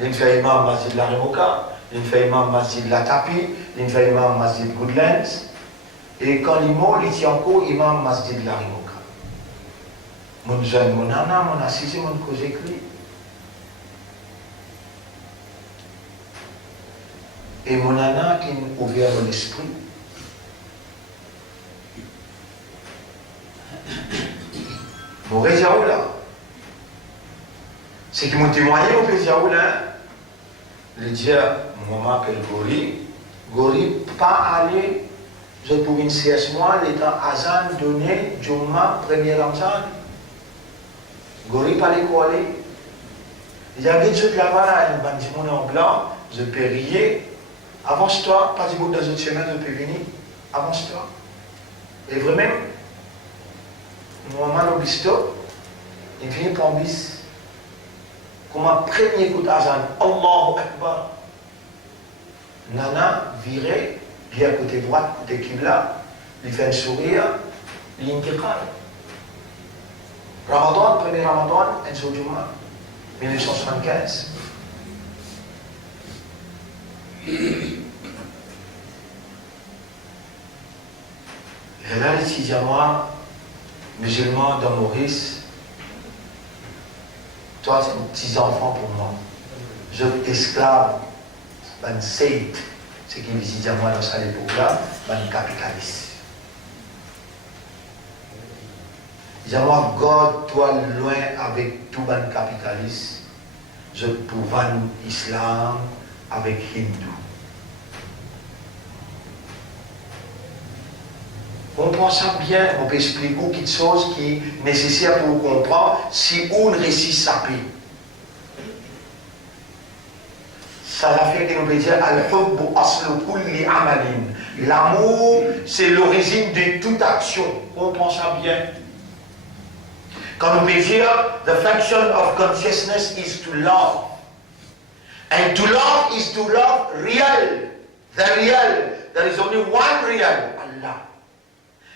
Il fait imam Masjid La Remoka. Il fait imam Masjid La Tapi. Il fait imam Masjid Goodlands. Et quand il mort, il tient encore imam Masjid La Remoka. Mon jeune, mon nana, mon assisé, mon cause écrit. Et mon nana qui m'a ouvert mon esprit. Mon réseau là. C'est qui m'ont témoigné au réseau là. Le dire, mon maman appelle Gori. Gori, pas aller. Je pouvais une CS moi, l'état Azan donné, Jumma, premier Ramzan. Gori, pas l'école. Il y avait tout là-bas, un bandit en blanc, je peux rier. Avance-toi, pas du bout dans une semaine, je peux venir. Avance-toi. Et vraiment, mon maman au bisto, il vient pour un bis. Comme un premier coup d'Azan, Allahu Akbar. Nana viré, il est à côté droite, côté Qibla, il fait un sourire, il intiqal. Ramadan, premier Ramadan, un jour Juma, 1975. Et là, les étudiants musulmans dans Maurice, toi, c'est un petit enfant pour moi. Je esclave, ben Seyd, c'est qui me dit à moi dans cette époque-là, ben capitaliste. Dis à moi, God, toi, loin avec tout ben capitaliste, je peux vendre l'islam avec hindou. On pense ça bien, on peut expliquer quelque chose qui est nécessaire pour comprendre si on réussit sa paix. Ça va faire que nous peut dire Al-Hubbu aslu kulli amalin. L'amour, c'est l'origine de toute action. On pense ça bien. Quand on peut dire the function of consciousness is to love. And to love is to love real. The real. There is only one real. Allah.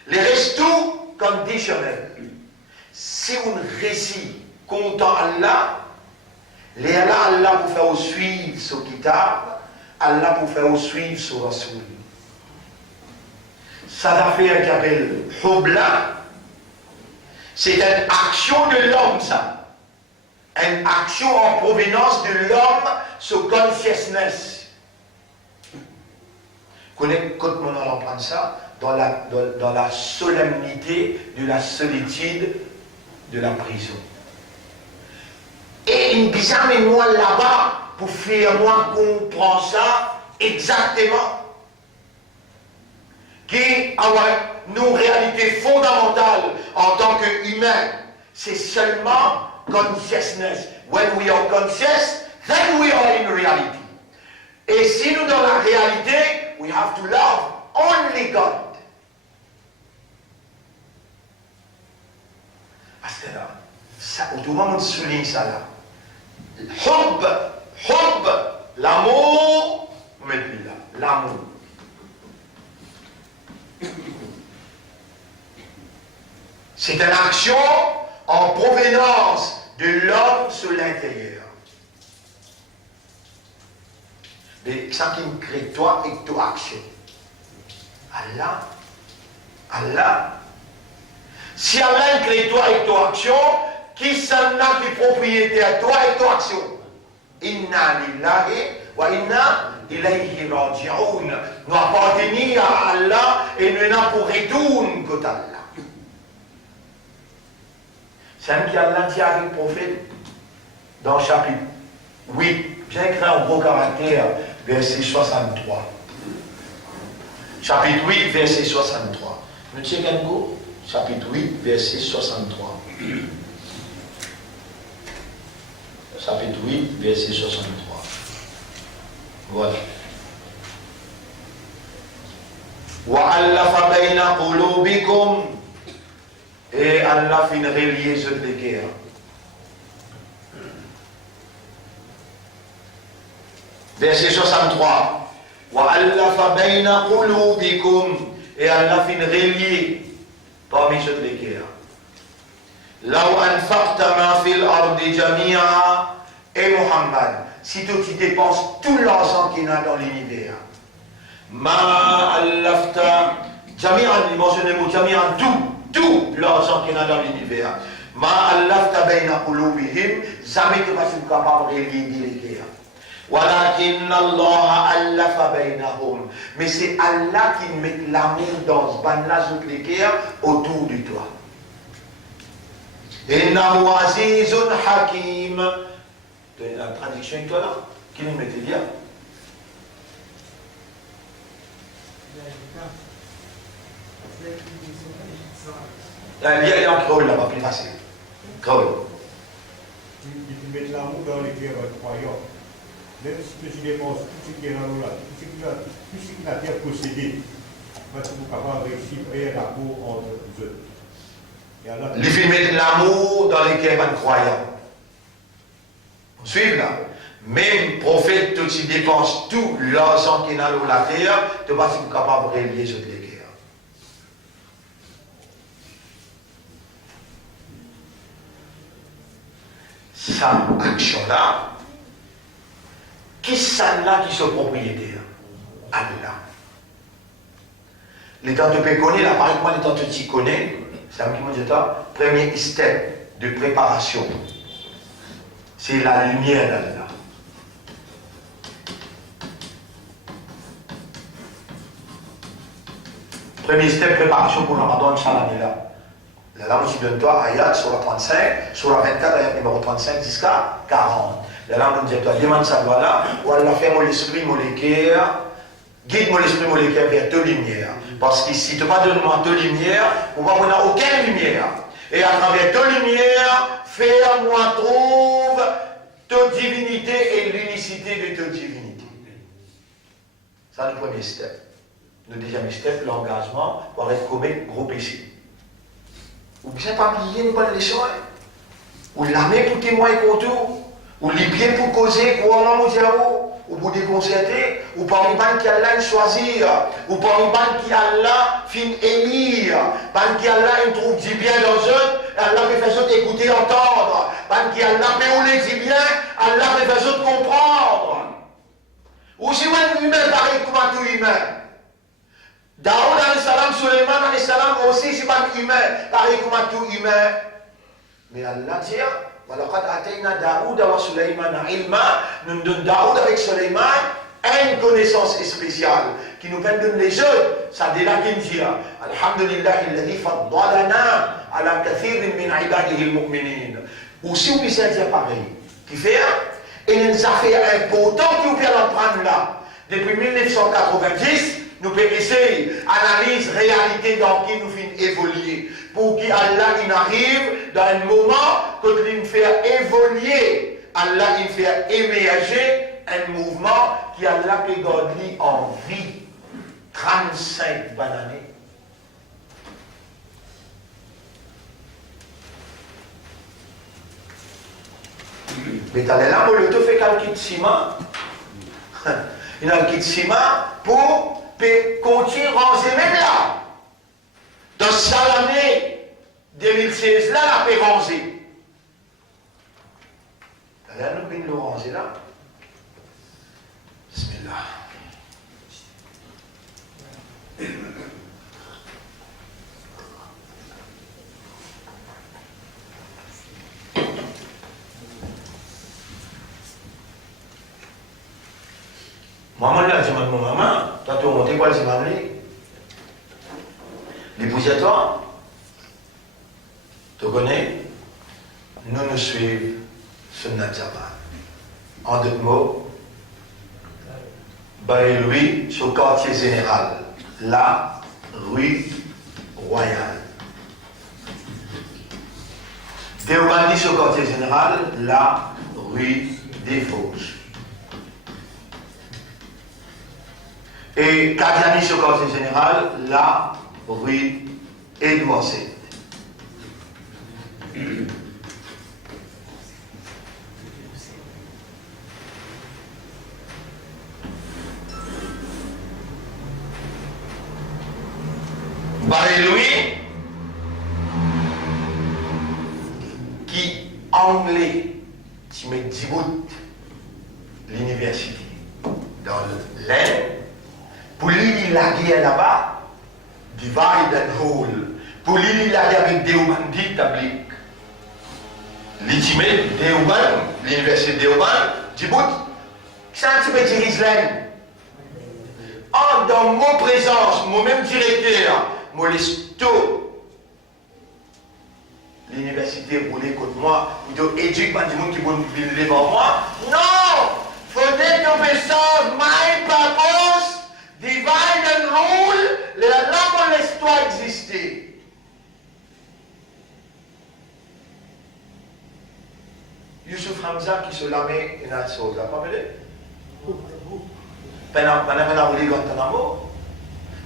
Les restes tout conditionnels. Si on réussit content Allah, les Allah pour faire suivre ce kitab, Allah pour faire suivre ce Rasoul. Ça va faire qu'il appelle Hubla. C'est une action de l'homme, ça. Une action en provenance de l'homme, ce consciousness. Quand on entend ça, dans la solennité de la solitude de la prison. Et une bizarre mémoire là-bas pour faire moi comprendre ça exactement. Qui a nos réalités fondamentales en tant qu'humains, c'est seulement consciousness. When we are conscious, then we are in reality. Et si nous dans la réalité, we have to love only God. Parce que là, ça, tout le monde souligne ça là. Hub, l'amour, vous mettez là, l'amour. C'est une action en provenance de l'homme sur l'intérieur. Mais ça qui crée toi et toi action. Allah. Si Allah crée toi et toi action, qui s'en a qui propriété à toi et toi action? Inna lillahi wa inna ilayhi raji'un. Nous appartenons à Allah et nous n'avons pour retourner qu'à Allah. C'est ce qu'Allah dit avec le prophète dans le chapitre 8. J'ai écrit en gros caractère, verset 63. Chapitre 8, verset 63. Nous checkons chapitre 8, verset 63. Chapitre 8, verset 63. Voilà. وَأَلَّفَ بَيْنَ قُلُوبِكُمْ. Et Allah fait une relier de guerre. Verset 63. وَأَلَّفَ بَيْنَ قُلُوبِكُمْ. Et Allah fait une relier parmi les guerres. لَوْ أَنْفَقْتَ مَا فِي الْأَرْضِ جَمِيعًا. Et Muhammad, si toi tu dépenses tout l'argent qu'il y a dans l'univers, مَا أَلَّفْتَ جَمِيعًا, il mentionne le mot جَمِيعًا, tout l'argent qu'il y a dans l'univers, مَا أَلَّفْتَ بَيْنَ قُلُوبِهِمْ, jamais tu vas être capable de relier les guerres. وَلَكِنَّ اللَّهَ أَلَّفَ بَيْنَهُمْ. Mais c'est Allah qui met l'amour dans ce ban-là, toutes les guerres, autour de toi. إِنَّهُ عَزِيزٌ حَكِيمٌ. La traduction est toi là? Qui nous mettait bien? Il y a un créole là-bas, plus facile. Créole. Il met l'amour dans les cœurs croyants. Même si tu dépenses tout ce qui est là, tout ce qui a été possédé, parce que vous êtes capable de réussir à faire l'amour entre eux. Il fait mettre l'amour dans les cœurs des croyants. Vous suivez là? Même prophète, tout qui dépense tout l'argent qu'il a dans la terre, tu vas être capable de relier sur les guerres. Cette action-là, qui c'est là qui sont propriétaires? Allah. Les temps de peux connaître, là, par exemple, les temps de tu connais, c'est un petit peu premier step de préparation. C'est la lumière d'Allah. Premier step, préparation pour le Ramadan, Inch'Allah, est là. Là, on donne toi, ayat, sur la 35, sur la 24, ayat numéro 35 jusqu'à 40. Là, on dit toi, demande ça, voilà, ou Allah fait mon esprit, mon cœur, guide mon esprit, mon cœur vers deux lumières. Parce que si tu n'as pas donné deux lumières, on va voir aucune lumière. Et à travers deux lumières, fais-moi trouve toute divinité et l'unicité de toute divinité. C'est le premier step. Le deuxième step, l'engagement, pour être comme gros péché. Ou bien pas plier, nous pas les choses. Ou l'armée pour témoigner contre vous. Ou les pieds pour causer, pour un moment ou pour déconcerter. Ou parmi les qui Allah choisir. Ou parmi les qui Allah fin élire. Parmi qui Allah trouve du bien dans eux. Allah peut faire ça écouter, entendre. Parmi qui Allah peut les dit bien. Allah peut faire ça comprendre. Ou si vous êtes humain, pareil comme un tout humain. Daoud salam, Suleiman salam aussi, c'est pas humain, pareil comme un tout humain. Mais Allah dit, وَلَقَدْ أَتَيْنَا دَاوُدَ وَسُلَيْمَانَ عِلْمًا. Nous donnons Daoud avec Suleiman une connaissance spéciale qui nous permet de donner les autres. Ça dit là qu'il dit, Alhamdulillah, الذي فضلنا على كثير من عباده المؤمنين. Aussi, vous pouvez dire pareil. Qui fait, et il nous a fait un pourtant qui vous peut l'apprendre là. Depuis 1990, nous pouvons essayer, analyse, réalité dans qui nous finissons évoluer. Pour qu'Allah il arrive dans un moment que il fait évoluer, Allah il fait émerger un mouvement qui Allah peut garder en vie 35 bonnes années. Mais t'as là, le te fait calcul de ciment. Il a un kit de ciment pour continuer à ranger même là. Dans cette année 2016 là, la peut ranger. Là, nous pouvons le ranger là. Bismillah. Maman, là, je demande mon maman, toi, tu as monté quoi, le zimam, les poussières, toi, tu connais? Nous suivons ce Nadjaba. En deux mots, Baré-Louis, sur le quartier général, la rue Royale. Déobandi sur le quartier général, la rue des Vosges. Et Kadiani sur le quartier général, la rue Édouard VII. Baré-Louis, qui anglais, qui met Djibouti, l'université, dans l'Aisne, pour lui, la guerre là-bas, divide and hold. Pour lui, la guerre avec Déobandi, Tablik. L'Itimé, Déoban, l'université de Déoban, Djibouti, c'est un petit peu d'Israël. Dans mon présence, mon même directeur, moi l'esto, l'université roulait contre moi, ou de éduquer des gens qui vont venir devant moi. Non! Faudrait que obéissance, my purpose, divide and rule, la langue l'histoire exister. Youssouf Hamza qui se lamait une autre chose, là, pas vrai? Pendant que vous avez Guantanamo,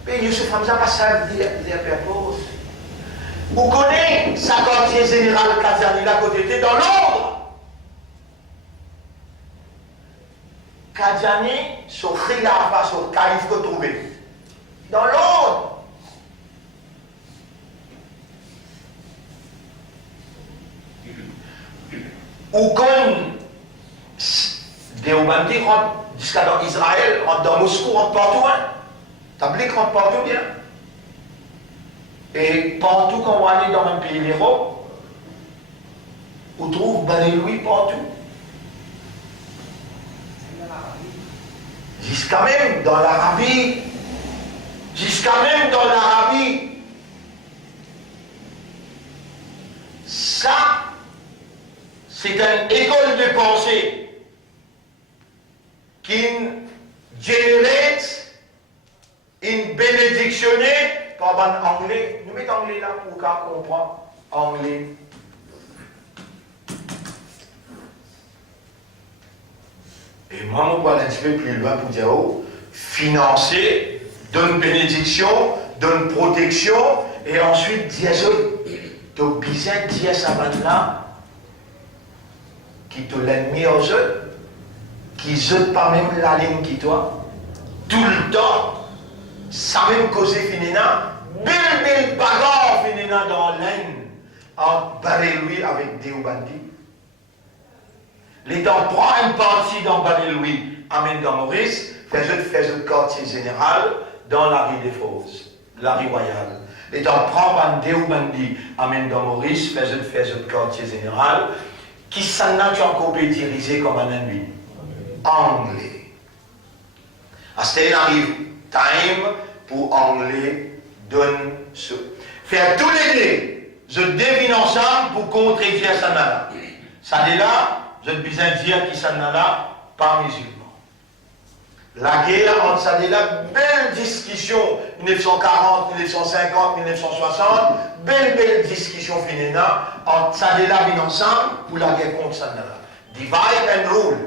mais Youssouf Hamza pas ça dire purpose. Vous connaissez sa quartier général Kadiani là côté était dans l'ordre. Kadiani sur Khilafa sur Khalif que trouvé dans l'ordre. Ou comme Déobandi rentre jusqu'à dans Israël, rentre dans Moscou, rentre partout, hein? Tablik rentre partout bien. Et partout quand on va aller dans un pays l'Europe, on trouve Baré-Louis partout. Jusqu'à même dans l'Arabie. Jusqu'à même dans l'Arabie. Ça, c'est une école de pensée qui génère une bénédiction par un anglais. Nous mettons anglais là pour qu'on comprenne anglais. Et moi, on va aller un petit peu plus loin pour dire, oh, financer, donne bénédiction, donne protection, et ensuite dire ça, tu as besoin de dire ça là, qui te l'ennemi aux œufs, qui zut pas même la ligne qui toi, tout le temps, ça même causé finina, belle bagarre finina dans l'aine, entre Baré-Louis avec Déobandi. L'État prend une partie dans Baré-Louis, amène dans Maurice, fait le quartier général dans la rue des Fosses, la rue Royale. L'État prend Déobandi, amène dans Maurice, fait le quartier général, qui s'en a encore dirigé comme un ennemi. Anglais. À ce temps, arrive time pour anglais donne ce. Faire tous les deux, je devine ensemble pour contrer ça là. Ça est là, je besoin de dire qui ça là, pas musulman. La guerre entre ça là, belle discussion, 1940, 1950, 1960, belle discussion finie là, entre ça là bien ensemble pour la guerre contre ça là. Divide and rule.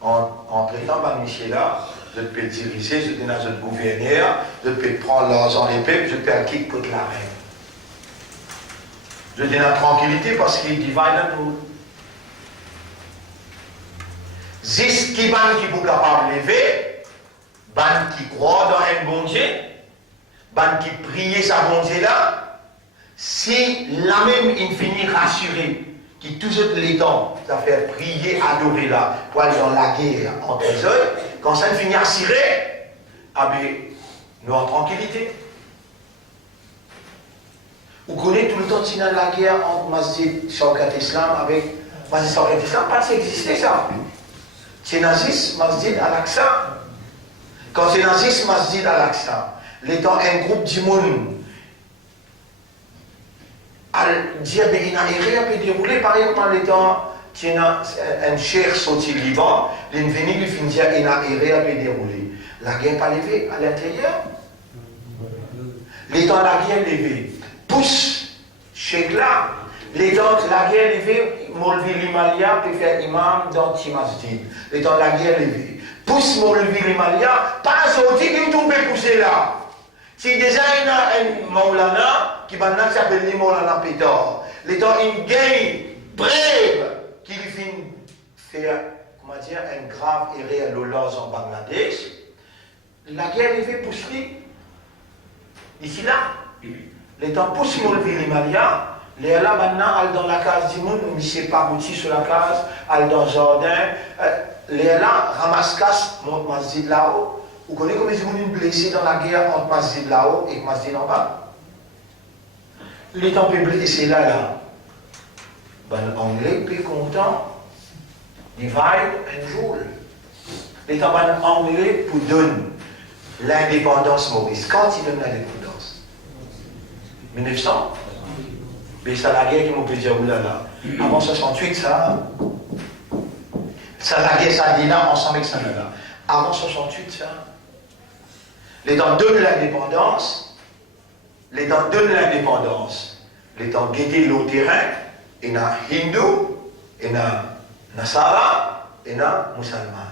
En traitant par Michel là, je peux diriger, je peux dans un gouverneur, je peux prendre l'argent des peuples, je peux un kick contre la reine. Je dis la tranquillité parce qu'il divide and rule. Zis qui ban qui vous capable de lever, ban qui croit dans un bon Dieu, ban qui prie sa bon Dieu là, si la même infini rassuré, qui toujours les temps, ça fait prier, adorer là, pour aller dans la guerre entre les autres, quand ça finit assuré, ah bien, nous en tranquillité. Vous connaissez tout le temps si dans la guerre entre Masjid Shawkat Islam avec Masjid Shawkat Islam, pas si existait ça. C'est Nazis, Masjid Al-Aqsa. Quand c'est Nazis, Masjid Al-Aqsa, l'étant un groupe d'immunes, dire qu'il y a un peu déroulé, par exemple, l'étant un cher sorti Liban, l'invenu lui finit dire qu'il y a un peu déroulé. La guerre pas levée à l'intérieur. L'étant la guerre levée, pousse, chez là, l'étant la guerre levée, Molvi Limalia peut faire imam dans Timasjid. L'étant la guerre levée, pousse Molvi Limalia, pas sorti qui tout peut pousser là. Si déjà il y a un Maulana qui maintenant s'appelle Maulana Pétor, l'étant une gagne brève qui lui fait faire, comment dire, un grave erreur à l'Olaz en Bangladesh, la guerre levée pousse lui. Ici là, l'étant pousse Molvi Limalia. Les là maintenant, dans la case du monde, on ne sait pas où sur la case, elle dans le jardin. Les là, ramasse casse, monte Masjid là-haut. Vous connaissez combien de gens blessés dans la guerre entre Masjid là-haut et Masjid en bas? Les temps blessés là. Ben, anglais, plus content, divide and rule. Les temps anglais pour donner l'indépendance Maurice. Quand il donne l'indépendance 1900. Mais c'est la guerre qui m'a dit, oulala. Avant 68, ça la guerre, ça dit là, ensemble avec ça là. Avant 68, ça. Les temps donnent l'indépendance. Les temps donnent l'indépendance. Les temps guetter le terrain. Il y a hindou, il y a nasara, il y a musulman.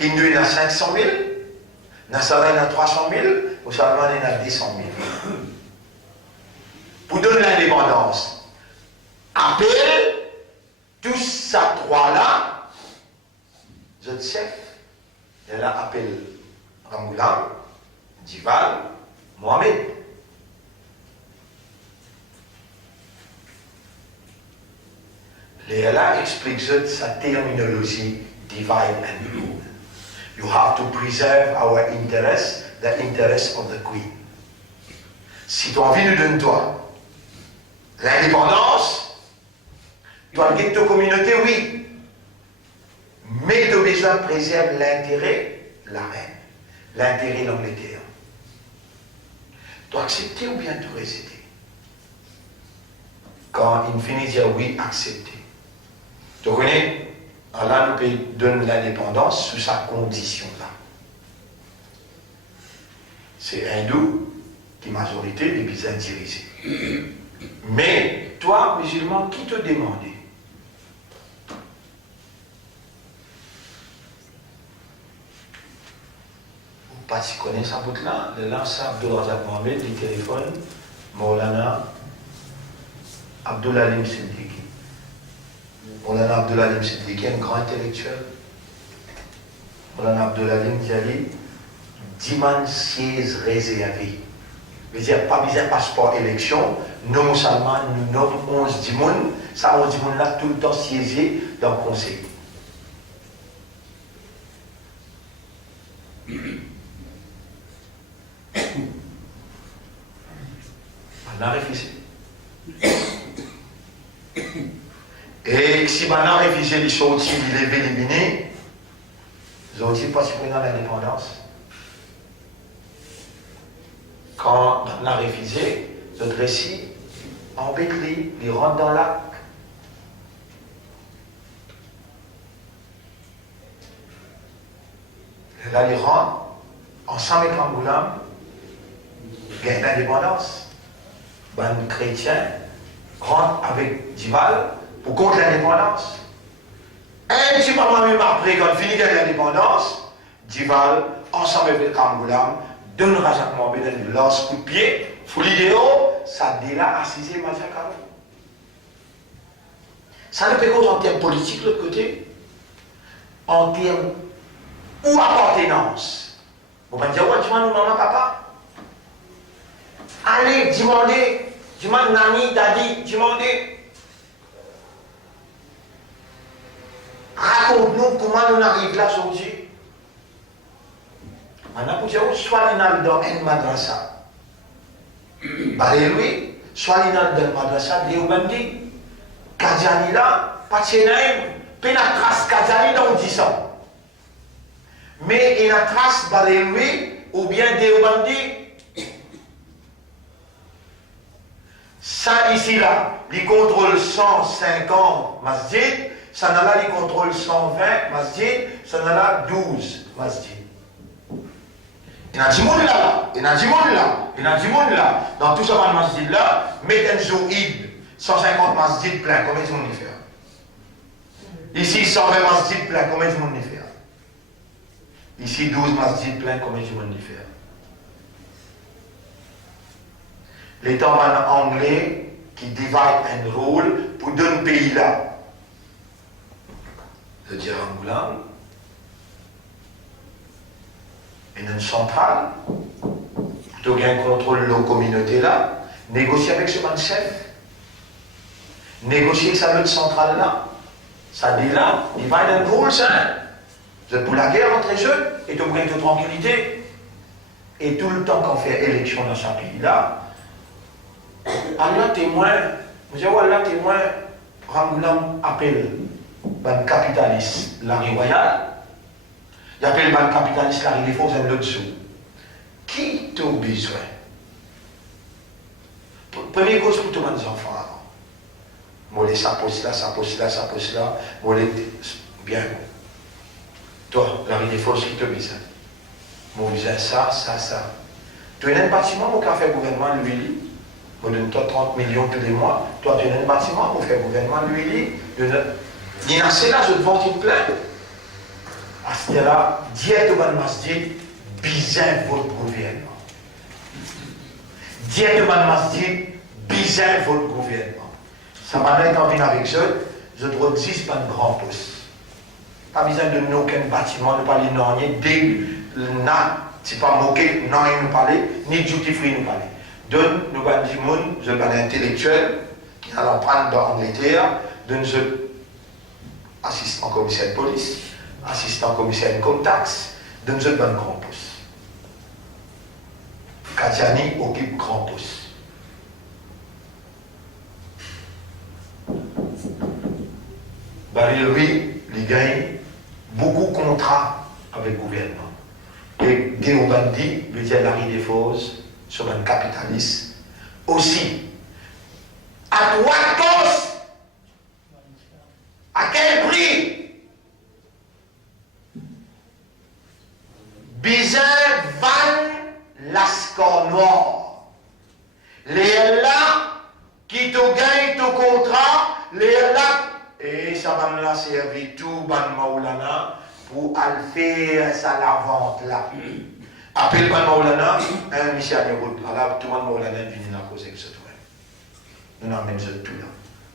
Hindu, il y a 500 000. Nasara, il y a 300 000. Musulman, il y a 200 000. Pour donner l'indépendance, appelle tous ces trois-là, je chef, elle appelle Ramoulan, Djival, Mohamed. Léla explique sa terminologie divide and rule. You have to preserve our interest, the interest of the queen. Si tu as envie de donner toi l'indépendance, tu as gagné ta communauté, oui. Mais tu as besoin de préserver l'intérêt de la reine, l'intérêt de l'Angleterre. Tu as accepté ou bien tu réciter? Quand il finit de dire oui, accepter. Tu connais? Allah nous donne l'indépendance sous sa condition-là. C'est hindou qui est majorité des Byzantins ici. Mais toi, musulman, qui te demandait? Vous pas si connaissez ça bout là, le lance Abdul Razak Mohamed, du téléphone, Maulana Abdulalim Siddiqui. Maulana Abdulalim Siddiqui, un grand intellectuel. Maulana Abdulalim Diali, 10 sièges réservés. veut dire pas besoin de passeport élection, nous musulmans, nous nommons 11 dimoun, ça 11 dimoun là tout le temps siégé dans le conseil. On a réfléchi. Et si on a réfléchi les choses, il est éliminé, ils ont dit pas si on a l'indépendance. Quand on a révisé notre récit, en Bétli, il rentre dans le lac. Et là, il rentre, ensemble avec Angoulême, il y a une indépendance. Ben, chrétien rentre avec Djival pour contre l'indépendance. Un petit moment même après, quand il finit l'indépendance, Djival, ensemble avec Angoulême, donne Razak Mohamed un lance coup de pied, faut l'idéo, ça déla assisé Majakaro. Ça ne peut pas en termes politiques de l'autre côté, en termes ou appartenance. Vous pouvez dire, ouais, tu m'as nous, maman, papa. Allez, demandez, demande nani, dadi, demandez. Raconte-nous comment on arrive là aujourd'hui. Maintenant, pour dire, soit il est dans une madrasa, soit il est dans une madrasa, il est au Bandi, Kajani là, Patienaim, Puis la trace Kazani dans 10 ans. Mais il y a une trace Baréloué ou bien Déobandi. Ça ici là, il contrôle 150 masjid, ça n'a là, il contrôle 120 masjid, ça n'a là 12 masjid. Il y a du monde là, il y a du monde là, il y a du monde là. Dans tout ce masjid là, mettez un zoïd, 150 masjid plein, combien de monde y fait? Ici 120 masjid plein, combien de monde y fait? Ici 12 masjid plein, combien de monde y fait? L'État anglais qui divide un rôle pour deux pays là. Je dirais Angoula. Et une centrale, plutôt qu'un contrôle de la communauté là, négocier avec ce chef, négocier avec sa autre centrale là. Ça dit là, divide un rôle, ça. Vous êtes pour la guerre entre les jeunes et tout gain de tranquillité. Et tout le temps qu'on fait élection dans ce pays-là, Allah témoin, vous avez Allah témoin, Rangoulam appelle le capitaliste Larry Royal, il appelle le capitaliste Larry Défense un autre sous. Qui t'a besoin? Première cause pour tous les enfants avant. Mollet ça pose là, ça pose là, ça pose là, mollet bien. Toi, Larry Défense, qui t'a besoin? Mon besoin ça, ça, ça. Tu as un bâtiment, mon café gouvernement, lui, on donne toi 30 millions tous les mois. Toi, tu as un bâtiment, on fait gouvernement, lui, il y a assez là, je te vends une plainte. À ce moment-là, diète au ban masjid, bizarre votre gouvernement. Diète au ban masjid, bizarre votre gouvernement. Ça m'a été en venir avec ça, je dois 10 par grand poste. Pas besoin de nous aucun bâtiment, de parler non, dès le na, c'est pas moqué, non, il nous parlait, ni duty free nous parlait. Donne nous avons du monde, je suis intellectuel, qui allons prendre dans l'Angleterre, donne je assistant commissaire de police, assistant commissaire de tax, donne je bon grand poste. Katiani occupe grand poste. Barry lui, il gagne beaucoup de contrats avec le gouvernement. Et Géobandi, veut dire Larry Défose, sur un capitaliste aussi. À quoi poste? À quel prix? Bizarre van lascar noir. Les là qui te gagnent ton contrat, les là, et ça va me servir tout ban Maulana pour aller faire ça la vente là. Appelle ban Maulana, un monsieur à l'écoute, alors tout le monde Maulana vient à cause de ce truc. Nous n'en même tout là.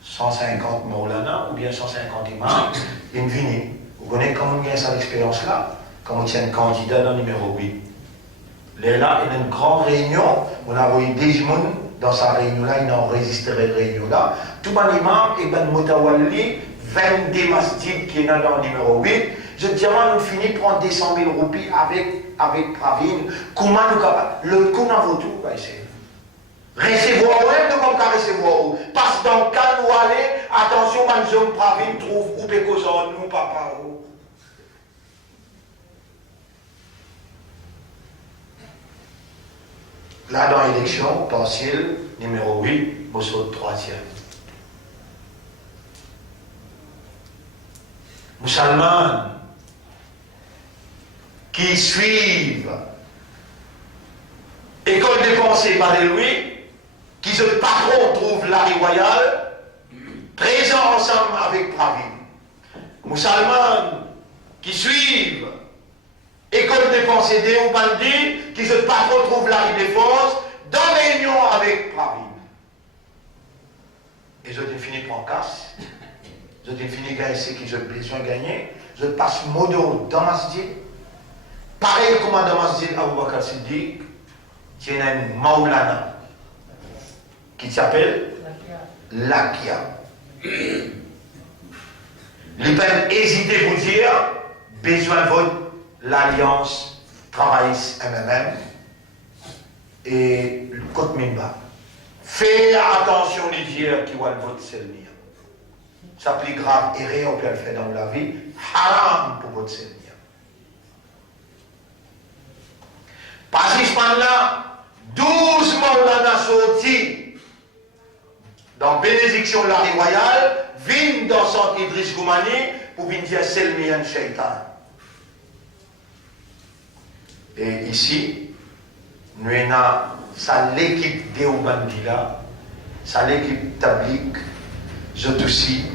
150 Maulana ou bien 150 imams, ils viennent. Vous connaissez comment on a cette expérience-là? Quand on tient un candidat dans le numéro 8. Là, il y a une grande réunion, on a envoyé des gens dans sa réunion-là, il a enregistré la réunion-là. Tout le imam et ben Moutawali, 22 masjids qui est dans le numéro 8. Je dis, on finit par prendre 200 000 roupies avec Pravin. Comment nous capables? Le coup n'a pas tout, va essayer. Recevoir où est-ce qu'on peut recevoir où? Parce que dans le cas où aller, attention, Manzom Pravin trouve où peut causer nous, papa. Là, dans l'élection partielle, numéro 8, vous êtes 3e. Musulmans qui suivent école de pensée par lui, qui se patron trouve Larry Royal, présent ensemble avec Pravin. Musulmans qui suivent école de pensée Déobandi, qui se patron trouve Larry Défense, dans réunion avec Pravin. Et je définis pour casse. Je définis gagner ce que j'ai besoin de gagner. Je passe modo dans masjid. Pareil comme dans masjid Abu Bakr Siddiq, il y a un Maulana qui s'appelle Lakia. Il peut hésiter pour dire besoin de vote l'Alliance travailliste MMM et le Côte Mimba. Fais attention les dire qui va le vote c'est le mien. sa plus grave erreur qu'elle fait dans la vie, haram pour votre Seigneur. Parce que là, 12 Maulana sorti dans bénédiction de la vie royale, viennent dans son Idriss Goumani pour venir dire c'est le meilleur shaitan. Et ici, nous avons l'équipe d'Eubandila, ça l'équipe Tablik, j'ai aussi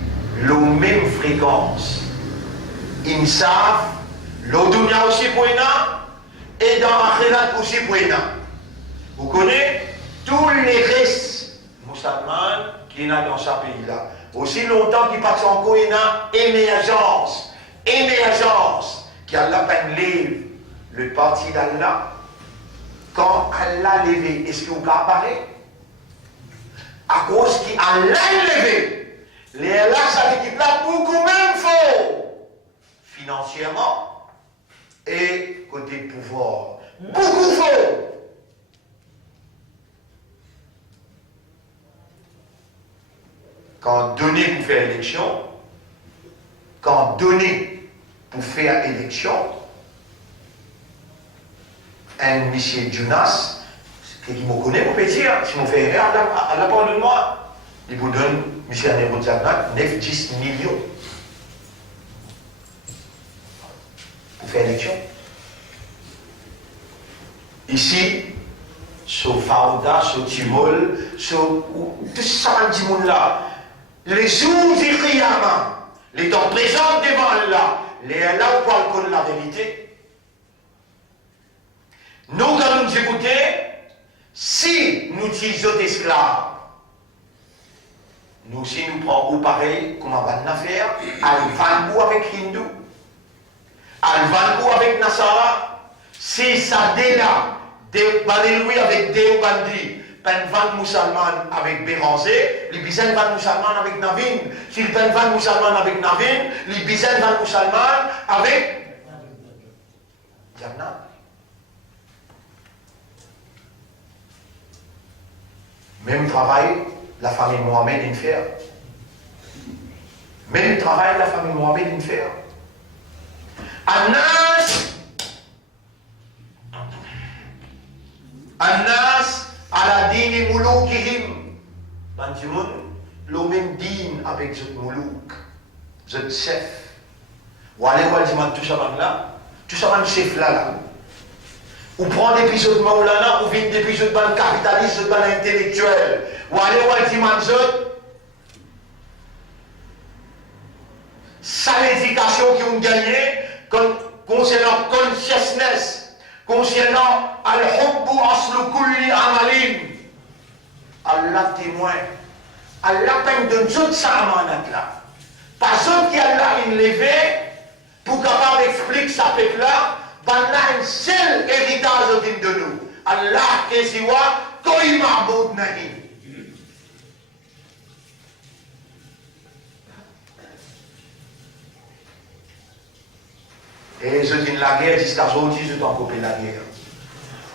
la même fréquence. Ils savent, l'Odunia aussi pour et dans Akhirat aussi pour Vous connaissez tous les restes musulmans qui sont dans ce pays-là. Aussi longtemps qu'ils passent encore une émergence, qui a la peine lève le parti d'Allah. Quand Allah levé, est-ce que vous apparaît? À cause qu'Allah levé, les Allah, ça équipe-là beaucoup même faux, financièrement et côté pouvoir. Beaucoup faux. Quand donné pour faire élection, quand donné pour faire élection, un monsieur Jonas, qui me connaît, vous pouvez dire, si vous faites erreur, à la part de moi, il vous donne, monsieur Anéro Diagnat, 9-10 millions pour faire élection. Ici, sur Fauda, sur Timol, sur tout ça, du monde là, les jours du Qiyama, les temps présents devant Allah, les là où on connaît la vérité. Nous, quand nous écoutons, si nous disons esclaves, nous aussi nous prenons pareil comme on va faire, Al-Vankou avec Hindu, Al-Vankou avec Nasara, si ça déla, Baléloui avec Deobandi, Penvan musulman avec Béranger, les Bizen van musulman avec Navin, si le Penvan musulman avec Navin, les Bizen van musulman avec Jannat. Même travail, la famille Mohamed fait. Même travail, la famille Mohamed fait. Annas ala dini mouloukihim. Dans le monde, le même dîne avec ce moulouk, ce chef. Ou allez voir tout ça là, tout ça chef là. Ou prendre l'épisode de Maulana, ou vient l'épisode de capitaliste, de intellectuel. Ou allez voir le ça l'éducation qu'ils ont gagné concernant consciousness, concernant al-hubbu aslu kulli amalin. Allah témoin. Allah peine de toute sa amanat là. Pas autre qui Allah levé pour capable d'expliquer sa peuple là. On a un seul héritage de nous. Allah Kéziwa, Koïma Boud Nahi. Et je dis la guerre, jusqu'à aujourd'hui, je dois couper la guerre.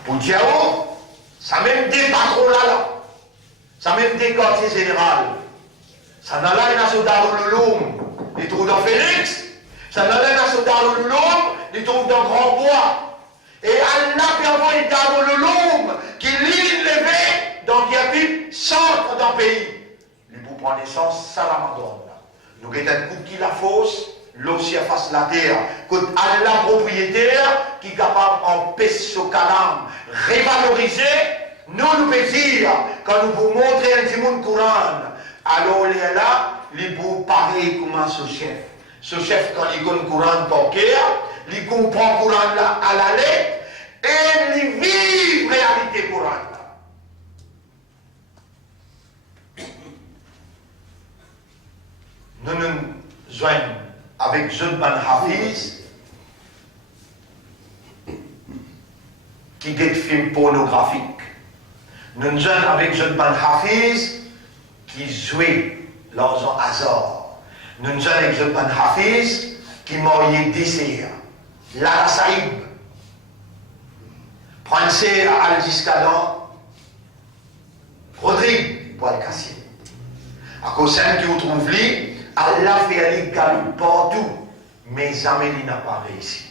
Pour Diao, ça même des patrons là, ça même des quartiers généraux. Ça n'a pas un Darul Uloum, les trous dans Félix. Ça n'a pas un Darul Uloum, les trous dans Grand Bois. Et Allah peut avoir un Darul Uloum qui lit levé dans le centre d'un pays. Il pour prendre naissance, ça la madone. Nous avons un coup qui la fausse. L'océan face la terre, que Allah propriétaire qui est capable d'empêcher ce calame, revaloriser, nous pouvons dire, quand nous vous montrons un petit monde Coran, alors il est là, il vous pareil comme ce chef. Ce chef, quand il connaît le Coran par cœur, il comprend le Coran là à la lettre, et il vit la réalité Coran là. Nous nous joignons avec jeune ban Hafiz qui est film pornographique. Nous jeunes avec jeune ban Hafiz qui jouait l'argent hasard. Nous jeunes avec jeune ban Hafiz qui mariait désir. Lara Saïb. Prince Al-Jiskadan. Rodrigue Boal-Kassim. À cause de qui vous trouve lui, Allah fait aller galut partout, mais jamais il n'a pas réussi.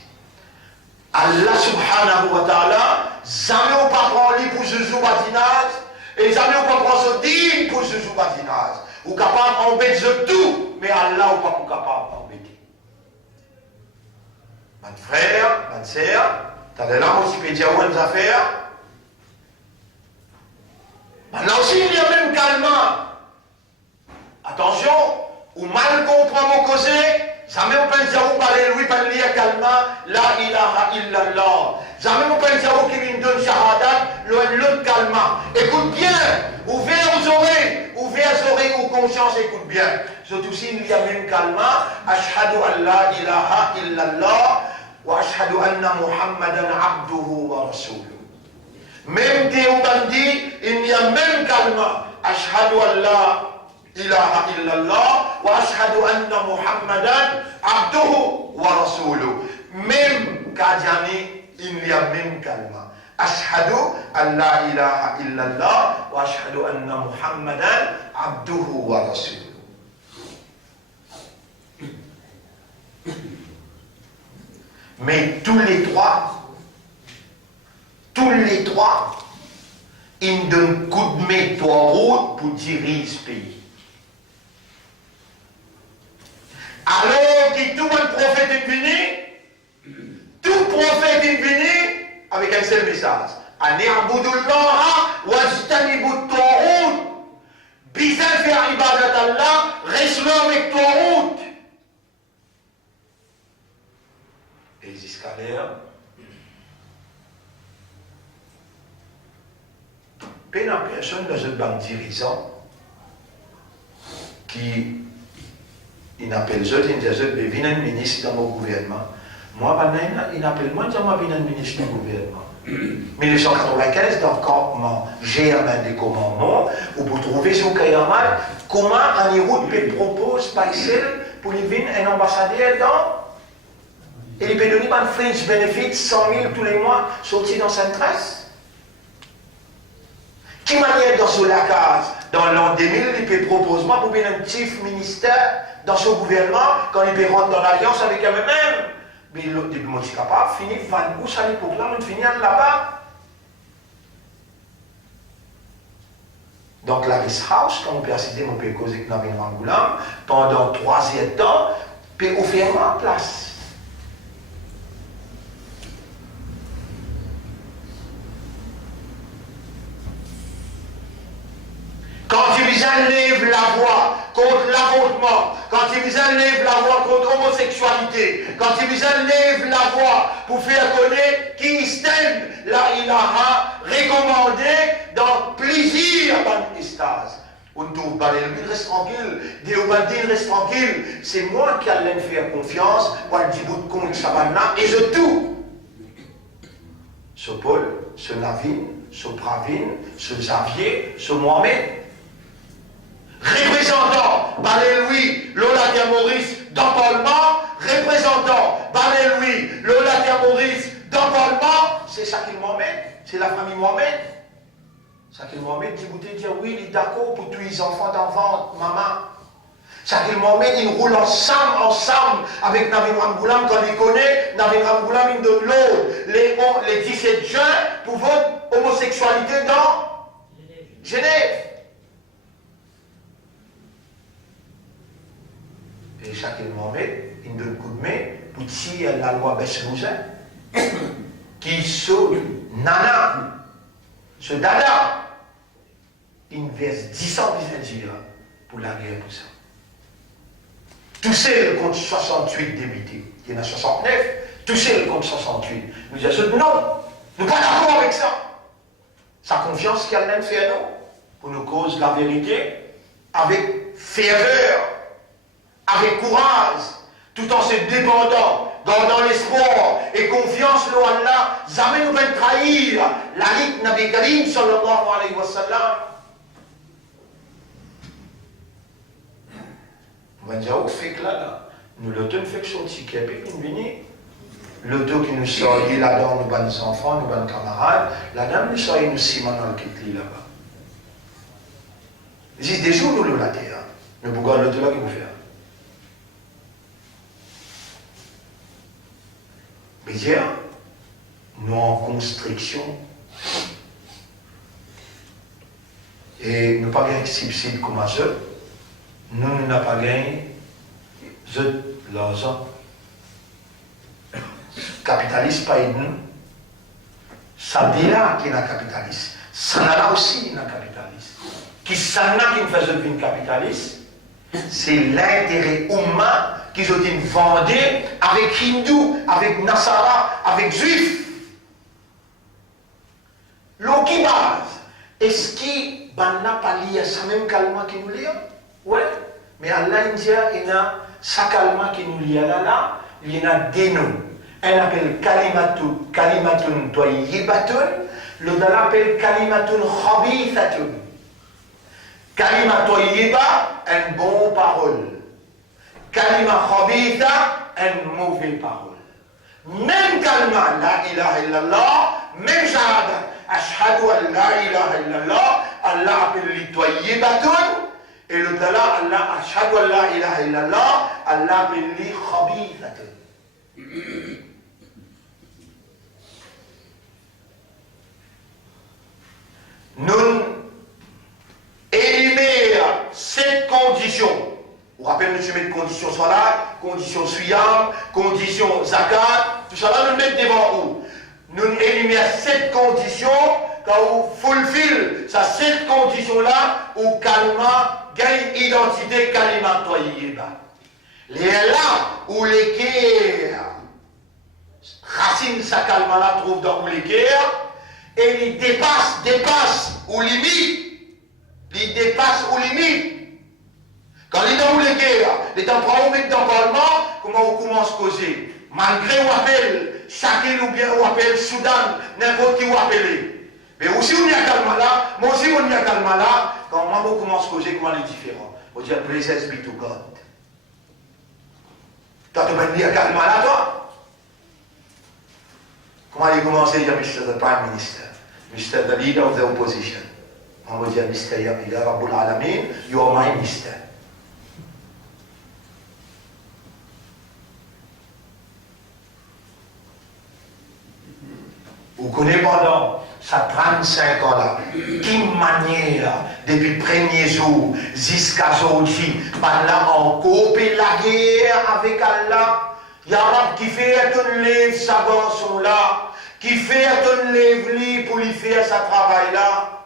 Allah subhanahu wa ta'ala, jamais on pas prendre lui pour ce jour badinage, et jamais on pas prendre ce digne pour ce jour badinage. Ou capable d'embêter tout, mais Allah ou pas capable d'embêter. Mon frère, ma sœur, t'as de là aussi peut dire où nous affaires. Maintenant aussi il y a même calmement. Attention, ou mal comprend mon causé, jamais on peut dire où parler lui pas lire calmement, la ilaha illallah. Jamais on peut dire où qui lui donne shahadat, l'autre calmement. Écoute bien, ouvrez aux oreilles ou conscience, écoute bien. Surtout s'il y a même calmement, ashhadu an la ilaha illallah wa ashhadu anna muhammadan abduhu wa rasuluhu. Même Théoban dit, il y a même calmement, ashhadu an la ilaha illallah wa ashhadu anna muhammadan abduhu wa rasuluhu. Même Kadjani, il y a même calmement. Ashhadu an la ilaha illallah wa ashhadu anna muhammadan abduhu wa rasuluhu. Mais tous les trois, ils donnent coup de main trois routes pour diriger ce pays. Alors que tout le prophète est venu, tout prophète est venu avec un seul message. Ani abudullah wajtanibut tawhid. Bizan faire ibadat Allah, restons avec tawhid. Et jusqu'à l'heure, il y a personne dans une banque dirigeant qui il appelle les autres, il dit je viens un ministre dans mon gouvernement. Moi, il appelle moi, je viens un ministre du gouvernement. 1995, dans le campement Germain des commandements, où vous trouvez sur Kayamal, comment un héros peut proposer par pour lui venir un ambassadeur dans. Et il peut donner un fringe benefit 100 000 tous les mois, sorti dans sa tresse. Qui manière dans ce lacage, dans l'an 2000, il peut proposer moi pour bien un petit ministère dans ce gouvernement, quand il peut rentrer dans l'alliance avec eux-mêmes. Mais l'autre dit, moi je suis capable, finir, où ça les pour là, on finit là-bas. Donc la Rice House, quand on peut citer, on peut causer avec Navin Rangoulam, pendant 3 ans, peut offrir en place. Quand ils enlèvent la voix contre l'avortement, quand ils enlèvent la voix contre l'homosexualité, quand ils enlèvent la voix pour faire connaître qui stène la ilaha recommandée dans plaisir dans l'extase. On trouve pas les reste tranquille, Déobandine reste tranquille, c'est moi qui allais faire confiance, moi je dis bout de compte Savannah et je tout. Ce Paul, ce Navin, ce Pravin, ce Xavier, ce Mohamed. Représentant Balé-Louis, Lola Maurice d'Empaulement, représentant Balé-Louis, Lola Maurice d'Empaulement, c'est Shakil Mohamed, c'est la famille Mohamed. Shakil Mohamed dit, vous dire oui, il est d'accord pour tous les enfants d'enfants, maman. Shakil Mohamed, il roule ensemble avec Navin Rangoulam, quand il connaît, Navin Rangoulam, il donne l'eau, les 17 juin, pour votre homosexualité dans Genève. Et Shakil Mohamed, il donne coup de main pour tirer la loi Beslouza, qui sauve Nana, ce dada, il verse 10 ans pour la guerre pour ça. Tous ceux contre 68 députés, il y en a 69, tous ceux contre 68. Nous disons non, nous ne sommes pas d'accord avec ça. Sa confiance qu'elle même fait à nous, pour nous cause la vérité, avec ferveur. Avec courage, tout en se dépendant, gardant l'espoir et confiance en Allah, jamais nous ne trahir la ligne Nabi Karim sallallahu alayhi wa sallam. On va dire, fait que là, nous l'automne fait que son ticket, puis nous venons. L'auto qui nous sort, il là-dedans, nous bonnes enfants, nous bonnes camarades, la dame nous sort, nous ciment dans le kit là-bas. Il dit, des jours, nous le la terre, nous pouvons l'auto là qui nous fait. Mais dire, nous en construction. Et nous pas gagné subside comme à eux. Nous n'avons pas gagné l'argent. Capitaliste pas aidé nous. Ça dit là qu'il y a un capitaliste. Ça là aussi il y a un capitaliste. Qui ça là qui nous fait devenir capitaliste? C'est l'intérêt humain qu'ils ont vendu avec hindou, avec nasara, avec juif. L'eau qui base. Est-ce qu'il n'a pas lié à ça même calmement qui nous lie? Oui. Mais Allah il y a ça calmement qui nous lie là, il y en a des noms. Elle appelle kalimatun toyibatun, l'autre appelle kalimatun khabithatun. Kalima toyiba, une bonne parole. Kalima khabitha, une mauvaise parole. Même kalima, la ilaha illallah, même shahada, ashhadu an la ilaha illallah, Allah appelle li toyibatun, et l'autre là, Allah ashhadu an la ilaha illallah, Allah appelle li khabithatun. Nous éliminer cette condition. Vous rappelez, nous mettons condition salat, condition suyam, condition zakat, tout ça là, nous mettons devant où? Nous éliminer cette condition quand vous fulfill cette condition-là, où kalma gagne identité kalima toyiba. Les là où les guerres, racine sa kalma-là trouve dans où les guerres, et il dépasse aux limites. Il dépasse aux limites. Quand il est dans les guerres, les temps pour mettre dans le Parlement, comment on commence à causer? Malgré on appelle chacun ou bien on appelle Soudan, n'importe qui on appelle. Mais aussi on y a calme là, moi aussi on y a calme là, quand on commence à causer, comment il est différent? On dit praise be to God. Toi tu vas dire calme là toi? Comment il commence à dire Mr. the Prime Minister, Mr. the Leader of the Opposition? On va dire Mr. Ya Rabbul Alamin, you are my Mr. Vous connaissez pendant ça 35 ans là, quelle manière, depuis le premier jour jusqu'à aujourd'hui, Allah en coopé la guerre avec Allah. Ya Rab qui fait un lève sa garçon là, qui fait un lève pour lui faire sa travail là.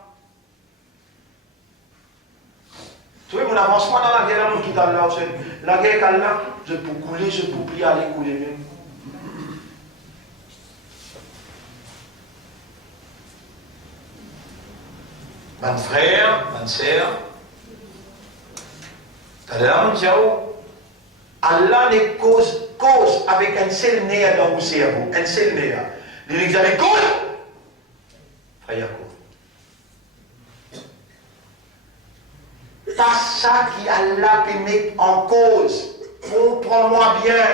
Tu vois, mon avancement dans la guerre, qui est là, la guerre qu'Allah, je peux couler, je peux plus aller couler même. Mon frère, ma soeur, Allah ne cause avec un seul nez dans vos cerveaux, un seul nez. Il dit, vous avez cause? Frère Yacoub. Pas ça qui Allah peut mettre en cause. Comprends-moi bien.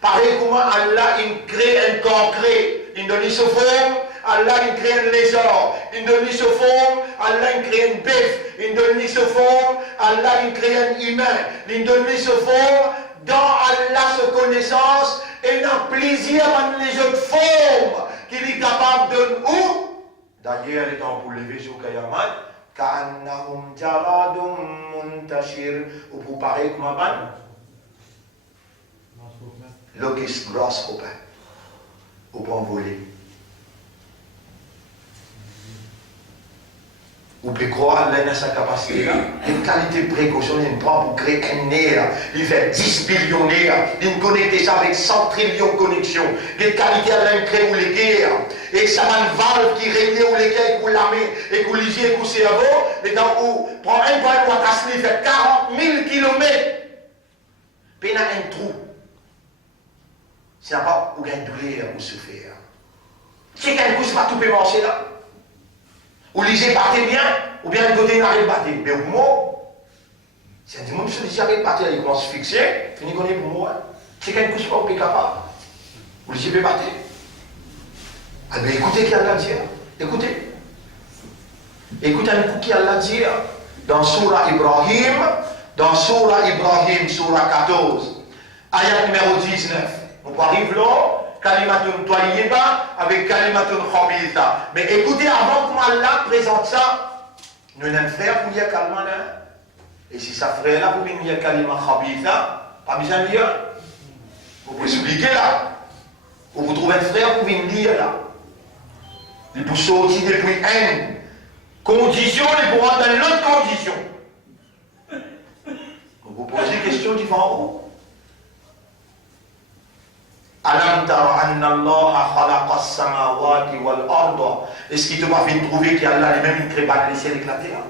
Pareil comment Allah il crée un concret, il donne ce forme, Allah il crée un lézard, il donne ce forme, Allah il crée un bœuf, il donne ce forme, Allah il crée un humain, il donne ce forme, dans Allah sa connaissance et dans plaisir dans les autres formes qu'il est capable de nous. D'ailleurs, il est en pour lever sur Kayamat. Ka'annahum jaradum muntashir, ou pour pareil comme un locust grasshopper, ou pour envoler. Ou peut croire Allah a sa capacité là. Une qualité de précaution, il prend pour créer un nerf. Il fait 10 billions nerfs. Il connecte ça avec 100 trillions de connexions. Quelle qualité Allah crée pour les guerres. Et ça va une valve qui réunit où les guerres, pour l'armée, et pour l'hygiène, et pour le cerveau. Et dans où prend un point de Watasli, il fait 40 000 km. Puis il y a un trou. C'est pas où il y a une douleur ou souffrir. C'est qu'un coup, c'est pas tout peut marcher là. Ou lisez battez bien, ou bien le côté n'arrive pas. Mais au mot, si un dimanche se dit j'arrive pas, il commence à se fixer, fini qu'on est pour moi. C'est qu'un coup, c'est pas au capable. Ou lisez bien battez. Ah bien écoutez qui Allah dit. Écoutez. Écoutez un coup qui Allah dit dans Surah Ibrahim, Surah 14, ayat numéro 19. On arrive là, kalimatun tayyiba avec kalimatun khabitha. Mais écoutez, avant que Allah présente ça, nous n'avons frère pour dire kalima là. Et si ça frère là pour dire kalima khabitha, pas besoin de dire. Vous pouvez expliquer là. Ou vous trouvez un frère pour venir dire là. Il peut sortir depuis une condition et pour entrer dans une autre condition. Vous posez une question différente. Alam tara anna Allah khalaqa as-samawati wal arda. Est-ce qu'il te va venir trouver qu'Allah lui-même il crée pas les ciels et la terre?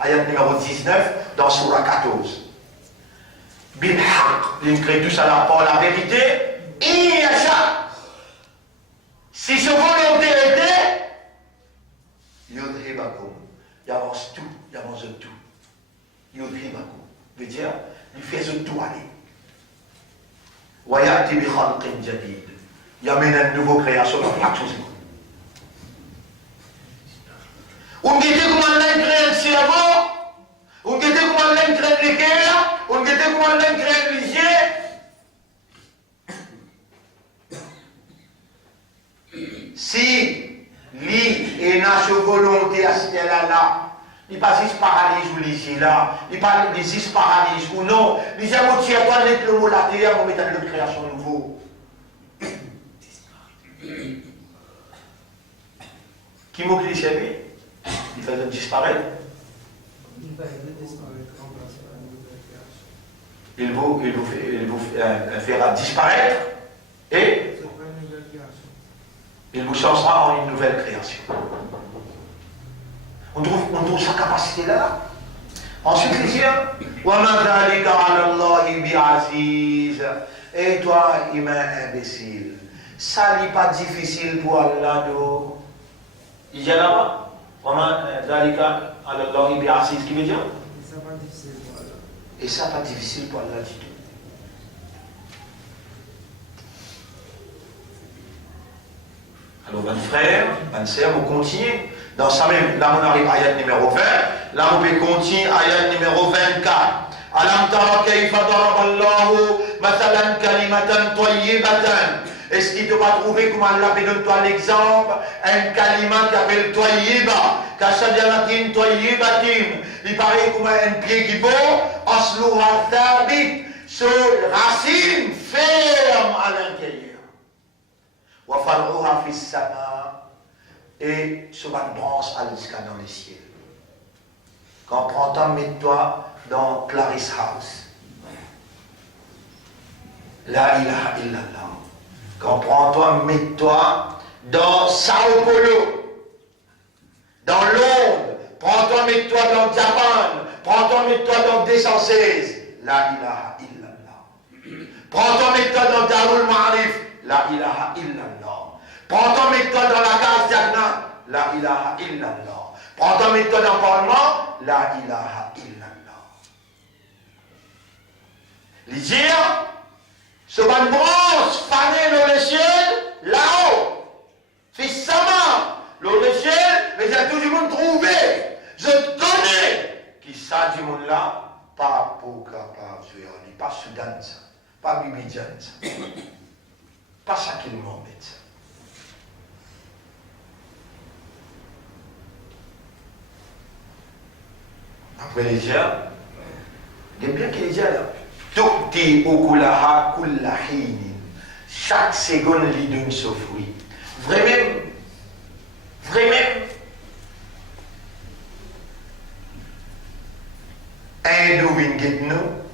Ayat numéro 19 dans Surah 14. Bil haqq, il crée tout ça là par la vérité. Et yasha. Si ce volonté était, yudhibakum. Il avance tout, il avance tout. Yudhibakum. Veut dire, il fait tout aller. Wayati bi khalqin jadid. Il amène une nouvelle création dans la chose. On dit comment on a créé le cerveau, on dit comment on a créé le cœur, on dit comment on a créé les yeux. Si lui est notre volonté à ce là, il pas juste paralyse ou les là, il pas juste paralyse ou non, il a moitié à toi le mot la terre pour mettre une création nouveau. Qui m'a dit lui? Il fait disparaître. Il va disparaître, remplacé par une nouvelle création. Il vous fera disparaître et C'est pas une nouvelle création. il vous changera en une nouvelle création. On trouve sa capacité là. Ensuite, il dit وَمَا ذَلِكَ عَلَى اللَّهِ بِعَزِيزٍ. Et toi, humain imbécile, ça n'est pas difficile pour Allah de. Il y a là-bas وَمَا ذَلِكَ عَلَى اللَّهِ بِعَزِيزٍ, qui veut dire Et ça va difficile pour Allah. et ça pas difficile pour Allah du tout. Alors, ben frère, ben sœur, vous continuez. Dans ça même, là on arrive à ayat numéro 20, là on peut continuer ayat numéro 24. Alam tara kayfa daraba Allahu mathalan kalimatan tayyibatan. Est-ce qu'il ne va trouver comment Allah donne toi l'exemple, un kalima qui appelle tayyiba, kashajaratin tayyibatin. Il paraît comme un pied qui beau, asluha thabit, sur racine ferme à l'intérieur. Wa far'uha fis sama. Et sur une branche jusqu'à dans les ciels. Quand prends-toi, mets-toi dans Clarice House. La ilaha illallah. Quand prends-toi, mets-toi dans Sao Paulo. Dans Londres. Prends-toi, mets-toi dans Japan. Prends-toi, mets-toi dans 216. La ilaha illallah. Prends-toi, mets-toi dans Darul Ma'arif. La ilaha illallah. Prends-toi, mets-toi dans la case d'Agna, la ilaha illallah. Prends-toi, mets-toi dans le Parlement, la ilaha illallah. Les dire, ce ban branche fanée dans le ciel, là-haut. Fils Sama, dans le ciel, mais il y a tout le monde trouvé. Je te connais. Qui ça du monde là, pas Poka, pas Zuyani, pas Soudan, pas Bibidjan, pas ça qu'il m'embête. Après les gens, il y a bien qu'il y a là. Tukti ukulaha kullahinin. Chaque seconde, il donne ce fruit. Vraiment, un nous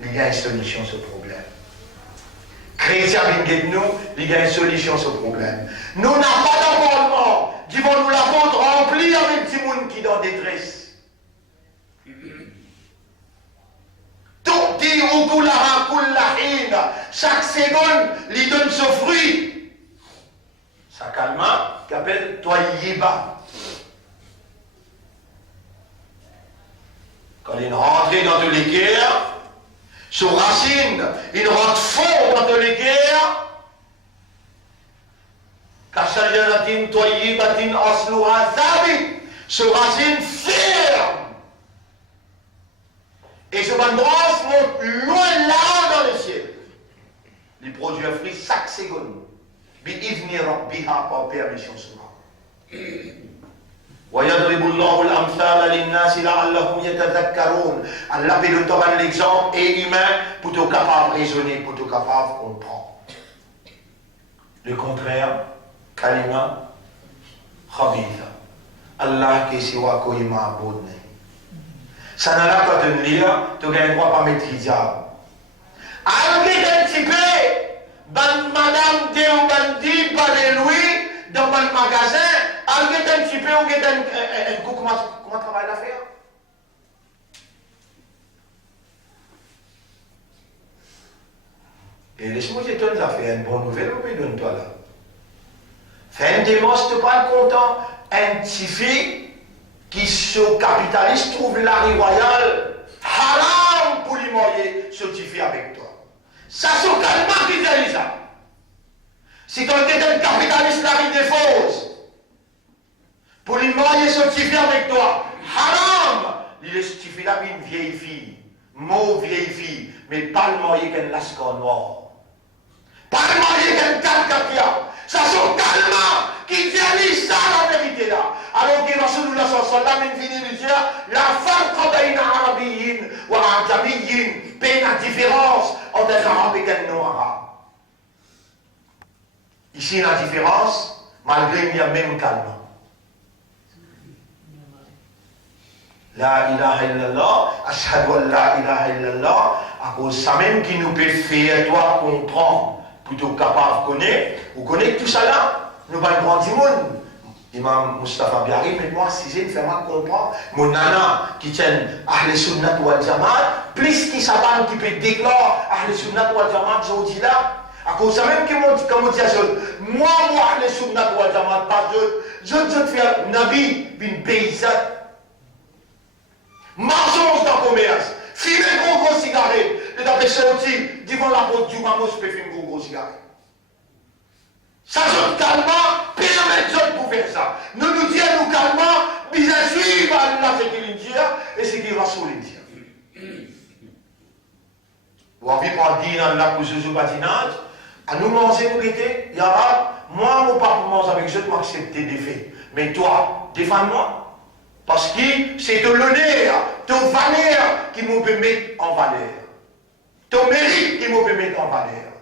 il y a une solution à ce problème. Chrétien nous, il y a une solution à ce problème. Nous n'avons pas d'abonnement. Qui vont nous la vendre remplie avec des gens qui sont en détresse. Chaque seconde, il donne ce fruit. Ça calme, qui appelle Toyiba. Quand il rentre dans de l'équerre, sur racine, il rentre fort dans de l'équerre. Kashajaratin Toyibatin Asluha Thabit. Sur racine ferme. Et ce ban branche monte loin là dans le ciel. Il produit un fruit chaque seconde. Bi'idhni rabbiha par permission souvent. وَيَضْرِبُ اللَّهُ الْأَمْثَالَ لِلنَّاسِ لَعَلَّهُمْ يَتَذَكَّرُونَ. Allah fait le temps l'exemple et humain pour être capable de raisonner, pour être capable de comprendre. Le contraire, kalima khabitha. Allah qui s'y voit qu'il m'a abonné. Ça n'a pas quand tu lis, tu n'as pas pas maîtriser. Algé d'un petit peu, ban madame de ou bandi, ban Louis, dans ban magasin, algé d'un petit peu, ou d'un comment travaille l'affaire? Et laisse-moi te donner l'affaire, une bonne nouvelle, ou bien donne-toi là. Fais un démonstre, tu n'es pas content, un petit fille qui se capitaliste trouve l'arrêt royal, haram pour lui moyer, ce petit fille avec toi. Ça, c'est calmement qui dit ça. Si tu es un capitaliste, l'arrêt des fausses, pour lui moyer ce petit fille avec toi, haram, il est ce petit fille là, une vieille fille, mauve vieille fille, mais pas le moyen qu'un lascar noir. Pas le moyen qu'un calcatia. Ça sont calmement qui dit ça la vérité là. Alors que Rasulullah sallallahu alayhi wa sallam vient dire la farqa bayna arabiyyin wa ajamiyyin, paye la différence entre un arabe et un non-arabe. Ici la différence, malgré qu'il y a même calme. La ilaha illallah, ashhadu an la ilaha illallah, à cause ça même qui nous peut faire toi comprendre. Plutôt capable de connaître, vous connaissez tout ça là, nous allons prendre du monde. Imam Mustafa Biari, mais moi, si j'ai une femme à comprendre, mon nana qui tient Ahl Sunnat wal Jamaat, plus qui s'appelle qui peut déclarer Ahl Sunnat wal Jamaat, je dis là, à cause de ça même, comme on dit à moi, Ahl Sunnat wal Jamaat, pas je fais Nabi, une paysanne, marchons dans le commerce. Fumer une grosse cigarette, et d'après sorti, devant la porte du maman, je peux fumer une grosse cigarette. Ça, je calmement, permet de pour faire ça. Nous nous disons, nous calmement, bien sûr, Allah, c'est qu'il dit, et c'est qu'il va sur l'India. Vous avez pas dit dans la couche de patinage, à nous manger, nous guetter, il y a moi, mon papa mange avec je, moi, accepter des faits. Mais toi, défends-moi. Parce que c'est de l'honneur, ton valeur qui me peut mettre en valeur. Ton mérite qui me peut mettre en valeur.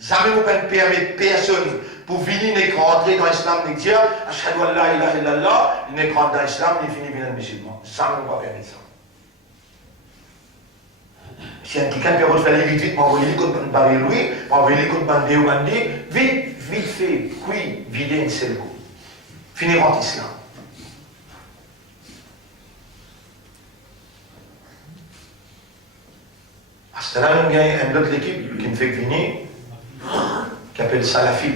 Jamais ne peut permettre personne pour venir rentrer dans l'islam et dire ashhadu an la ilaha illallah, il n'est rentre dans l'islam, il finit bien musulman. Jamais ne peut permettre ça. Si un quelqu'un peut faire vite, vite, m'envoyer les côtes par lui, m'envoyer les côtes bandé ou bandé, vite, vite fait, oui, vider une seule coup. Finir en islam. À ce moment-là, il y a une autre équipe qui me fait venir, qui appelle Salafi.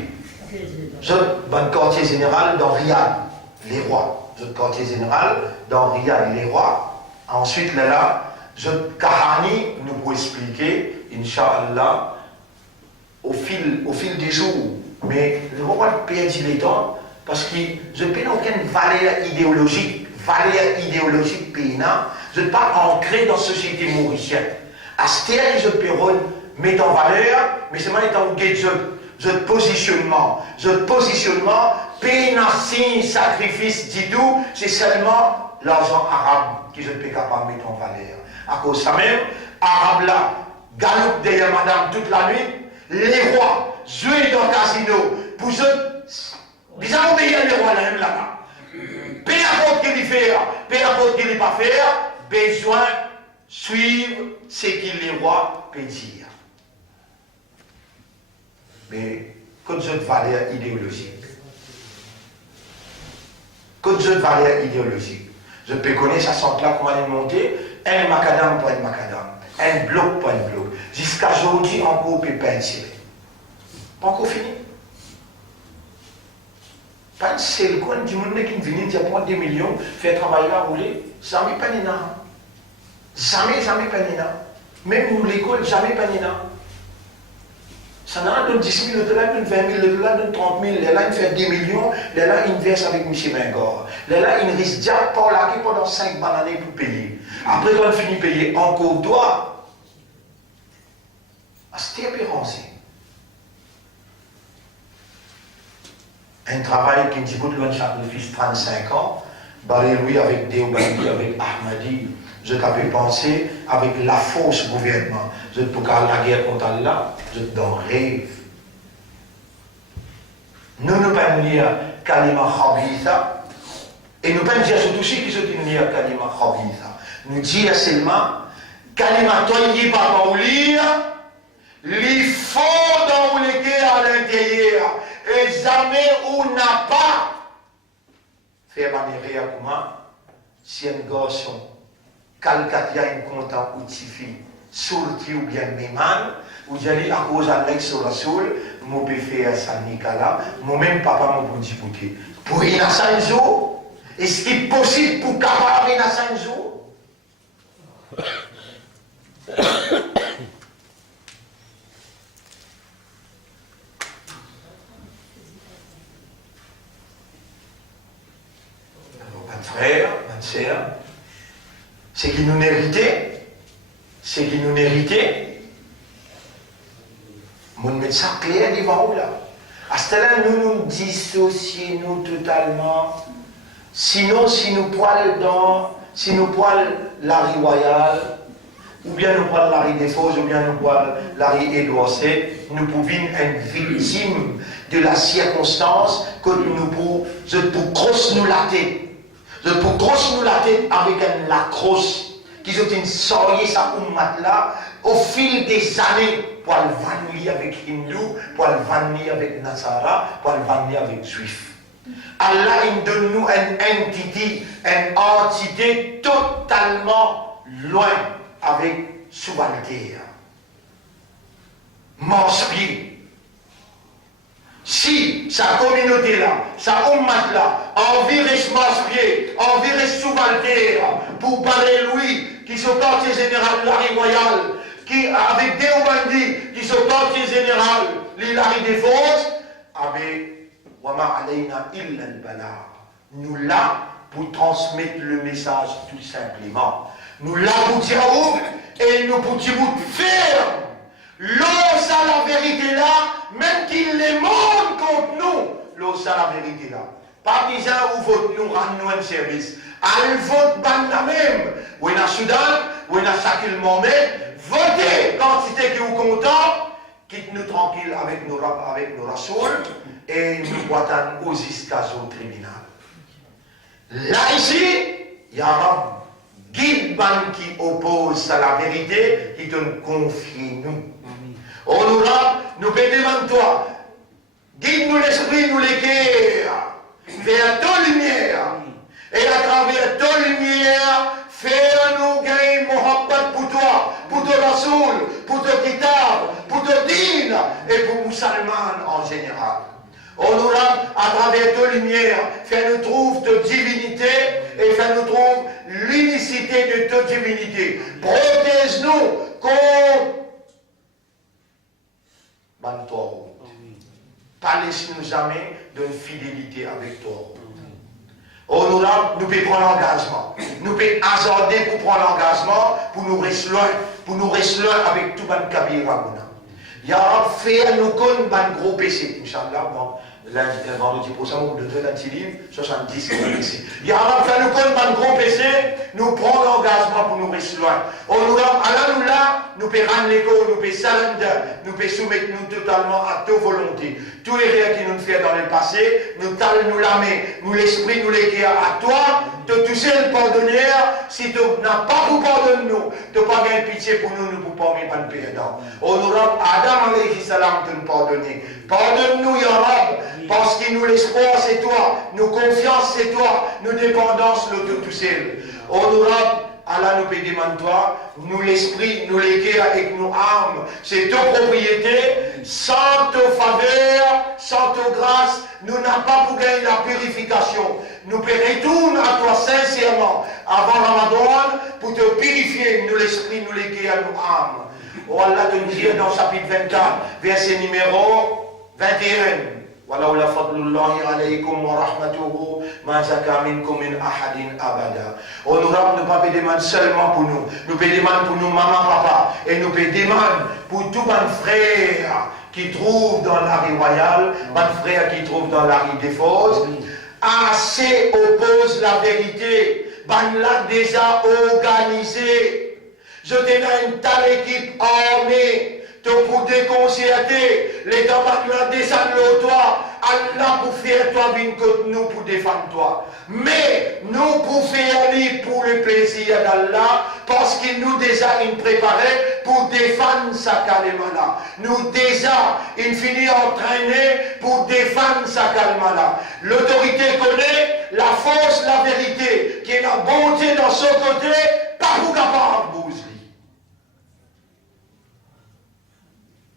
Je dans le quartier général dans Riyad, les rois. Je quartier général dans Riyad, les rois. Ensuite, là, je Kahani nous pour expliquer, Inch'Allah, au fil des jours. Mais je ne vais pas perdre le temps, parce que je n'ai aucune valeur idéologique je ne suis pas ancré dans la société mauricienne. À ce terme, je peux mettre en valeur, mais c'est moi étant je positionnement, pénacine, sacrifice, dit tout, c'est seulement l'argent arabe que je ne peux pas mettre en valeur. À cause de ça même, arabe là, galope derrière madame toute la nuit, les rois, jouer dans le casino, pour eux, bizarrement payer les rois là, même là-bas. Peu importe qu'il y fait, peu importe qu'il n'y pas faire, besoin suivre ce que les rois peuvent dire. Mais, quand je valeur idéologique, je peux connaître ça sans là comment il monter, un macadam pour un macadam, un bloc pour un bloc. Jusqu'à aujourd'hui, encore, on peut pas tirer. Pas encore fini. Pas une seule coin du monde qui vient dire prendre des millions, faire travailler là, rouler, jamais pas nina. Jamais pas nina. Même nous l'école, jamais pas nina. Ça n'a donne 10 000, là donne 20 000, là donne 30 000, là il fait 10 millions, là il verse avec M. Mengor. Là il risque déjà pour la pendant 5 années pour payer. Après quand il finit de payer, encore toi. À cette apparence. un travail qui dit beaucoup de sacrifice 35 ans, Baréloui avec Deobandi, avec Ahmadi, je t'avais pensé avec la fausse gouvernement. Je te peux la guerre contre Allah, je te donne rêve. Nous ne pouvons lire Kalima Khabitha, et nous pouvons dire surtout ceux qui sont lire Kalima Khabitha. Nous dire seulement Kalima Toyi Baba lire, les faux dans les guerres à l'intérieur, et jamais on n'a pas fait manière comment si un garçon, Calcatia un content ou tifi, sorti ou bien méman, ou j'allais à cause de l'ex-rasoul, mon péfé à San Nicolas, mon même papa m'a dit pour y aller à Sanjo, est-ce qu'il est possible pour capable à Sanjo? Frère, ma sœur, c'est qui nous héritait, c'est qui nous héritait. Mon médecin clair devant nous là. À ce là nous nous dissocions nous totalement. Sinon, si nous poilons la rue royale, ou bien nous poilons la rue des Fosses, ou bien nous poilons la rue Édouard VII, nous pouvions être victimes de la circonstance que nous pouvons grosse nous la tête. Je peux grosse nous la tête avec un lacrosse qui ont une soirée ça là au fil des années pour le vanner avec hindou, pour le vanner avec Nasara, pour le vanner avec juif. Allah il donne nous une entité totalement loin avec Soubalter. Morspier. Si sa communauté là, sa ummat là, envie reste Morspier, envie reste Soubalter, pour parler lui, qui sont quartier général de l'arrêt royal, qui avec Deobandi, qui sont quartier général de l'arrêt des Fosses, avec Wama alayna illa al-bala. Nous là pour transmettre le message tout simplement. Nous là pour dire où et nous pour dire faire. L'os à la vérité là, même qu'il les montre contre nous, l'os à la vérité là. Pas disant où vote nous rendre nous un service. Al vote banda même. Ou en Soudan, ou en Sakil Mohamed, votez quantité qui vous content, quitte-nous tranquille avec nos rasouls et nous boitons aux iscas au tribunal. Là ici, il y a un guide qui oppose à la vérité, qui donne confie nous. On nous demande toi, guide-nous l'esprit, nous les guerres, vers ta lumière, et à travers ta lumière, fais-nous gagner Mohammed pour toi, pour ton Rasoul, pour ton Kitab, pour ton Din, et pour musulmans en général. On nous à travers ta lumière, fais-nous trouver ta divinité, et fais-nous trouver l'unicité de ta divinité. Protège-nous contre toi. Pas laisse-nous jamais d'une fidélité avec toi. Honorable, nous pouvons prendre l'engagement. Nous pouvons hasarder pour prendre l'engagement, pour nous rester loin avec tout le Kabira. Il y a fait nous connaître un gros PC, Inch'Allah. Vendredi prochain, on devrait un petit livre, 70 PC. Il y a fait nous connaître un gros PC, nous prenons l'engagement pour nous rester loin. Honorable, Allah nous là, nous pouvons rendre l'écho, nous pouvons surrender, nous pouvons soumettre nous totalement à ta volonté. Tous les rêves qui nous fait dans le passé, nous talent nous la main, nous l'esprit, nous les à toi, de toucher le pardonner, si tu n'as pas pour pardonner nous, tu n'as pas gagné pitié pour nous, nous ne pouvons pas mettre de perdant. Honorable, Adam alayhi salam te nous pardonner. Pardonne-nous, Ya Rab, parce que nous l'espoir c'est toi, nos confiances c'est toi, nos dépendances le tout seul. Honorable, Allah nous peut demander toi, nous l'esprit, nous les avec nos âmes, c'est ta propriété, sans ta faveur, sans ta grâce, nous n'avons pas pour gagner la purification. Nous retourner à toi sincèrement avant Ramadan pour te purifier, nous l'esprit, nous les à nos âmes. Oh Allah te dit dans chapitre 24, verset numéro 21. ولولا فضل الله عليكم ورحمته ما زكى منكم من أحد أبدا. Honorable, nous pas demander seulement pour nous. Nous demander pour nous maman, papa. Et nous demander pour tous nos frères qui trouve dans l'Ari royal, ban frère qui trouve dans l'Ari des Fosses, assez oppose la vérité. Ban l'a déjà organisé. Je t'ai dans une telle équipe armée, pour déconcerter, les gens ban descendent le toit, Allah pour faire toi une côte nous pour défendre toi. Mais nous pour faire lui pour le plaisir d'Allah, parce qu'il nous déjà préparé pour défendre sa kalima. Nous déjà, il finit entraîné pour défendre sa kalima. L'autorité connaît la force, la vérité, qui est la bonté dans son côté, pas pour capable de bouger.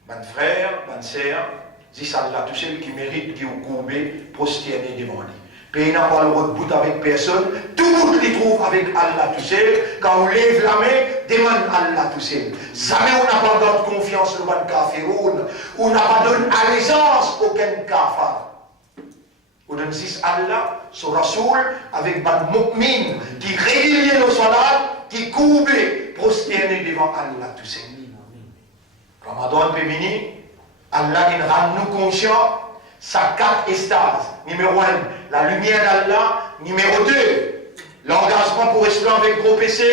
Mon frère, ma sœur, si ça l'a touché, qui mérite qui vous courbez, prosterner devant lui. Puis il n'a pas le droit de bout avec personne, tout le monde les trouve avec Allah tout seul. Quand on lève la main, demande Allah tout seul. Jamais on n'a pas donné confiance au ban kafirun, on n'a pas donné allégeance aucun kafir. On donne juste Allah, son Rasoul, avec ban mu'min, qui régulier nos salats, qui courbe, prosterner devant Allah tout seul. Ramadan peut venir, Allah il rend nous conscients, sa 4 extases. Numéro 1, la lumière d'Allah. Numéro 2, l'engagement pour rester avec gros PC.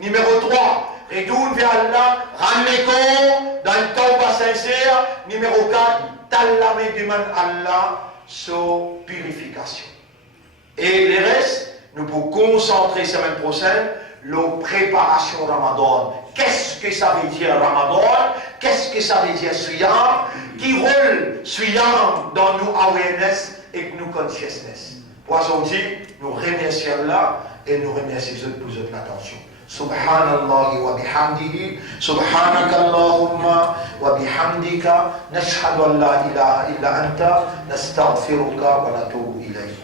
Numéro 3, retourne vers Allah, rend les comptes dans le tawbah sincère. Numéro 4, t'allame demande Allah sur purification. Et les restes, nous pouvons concentrer semaine prochaine la préparation Ramadan. Qu'est-ce que ça veut dire Ramadan? Qu'est-ce que ça veut dire Suyam? Qui rôle Suyam dans nos awareness et nos consciousness? Pour aujourd'hui, nous remercions Allah et nous remercions pour votre attention. Subhanallah wa bihamdihi, subhanakallahumma wa bihamdika, nashhadu an la ilaha illa anta, nastaghfiruka wa natubu ilayk.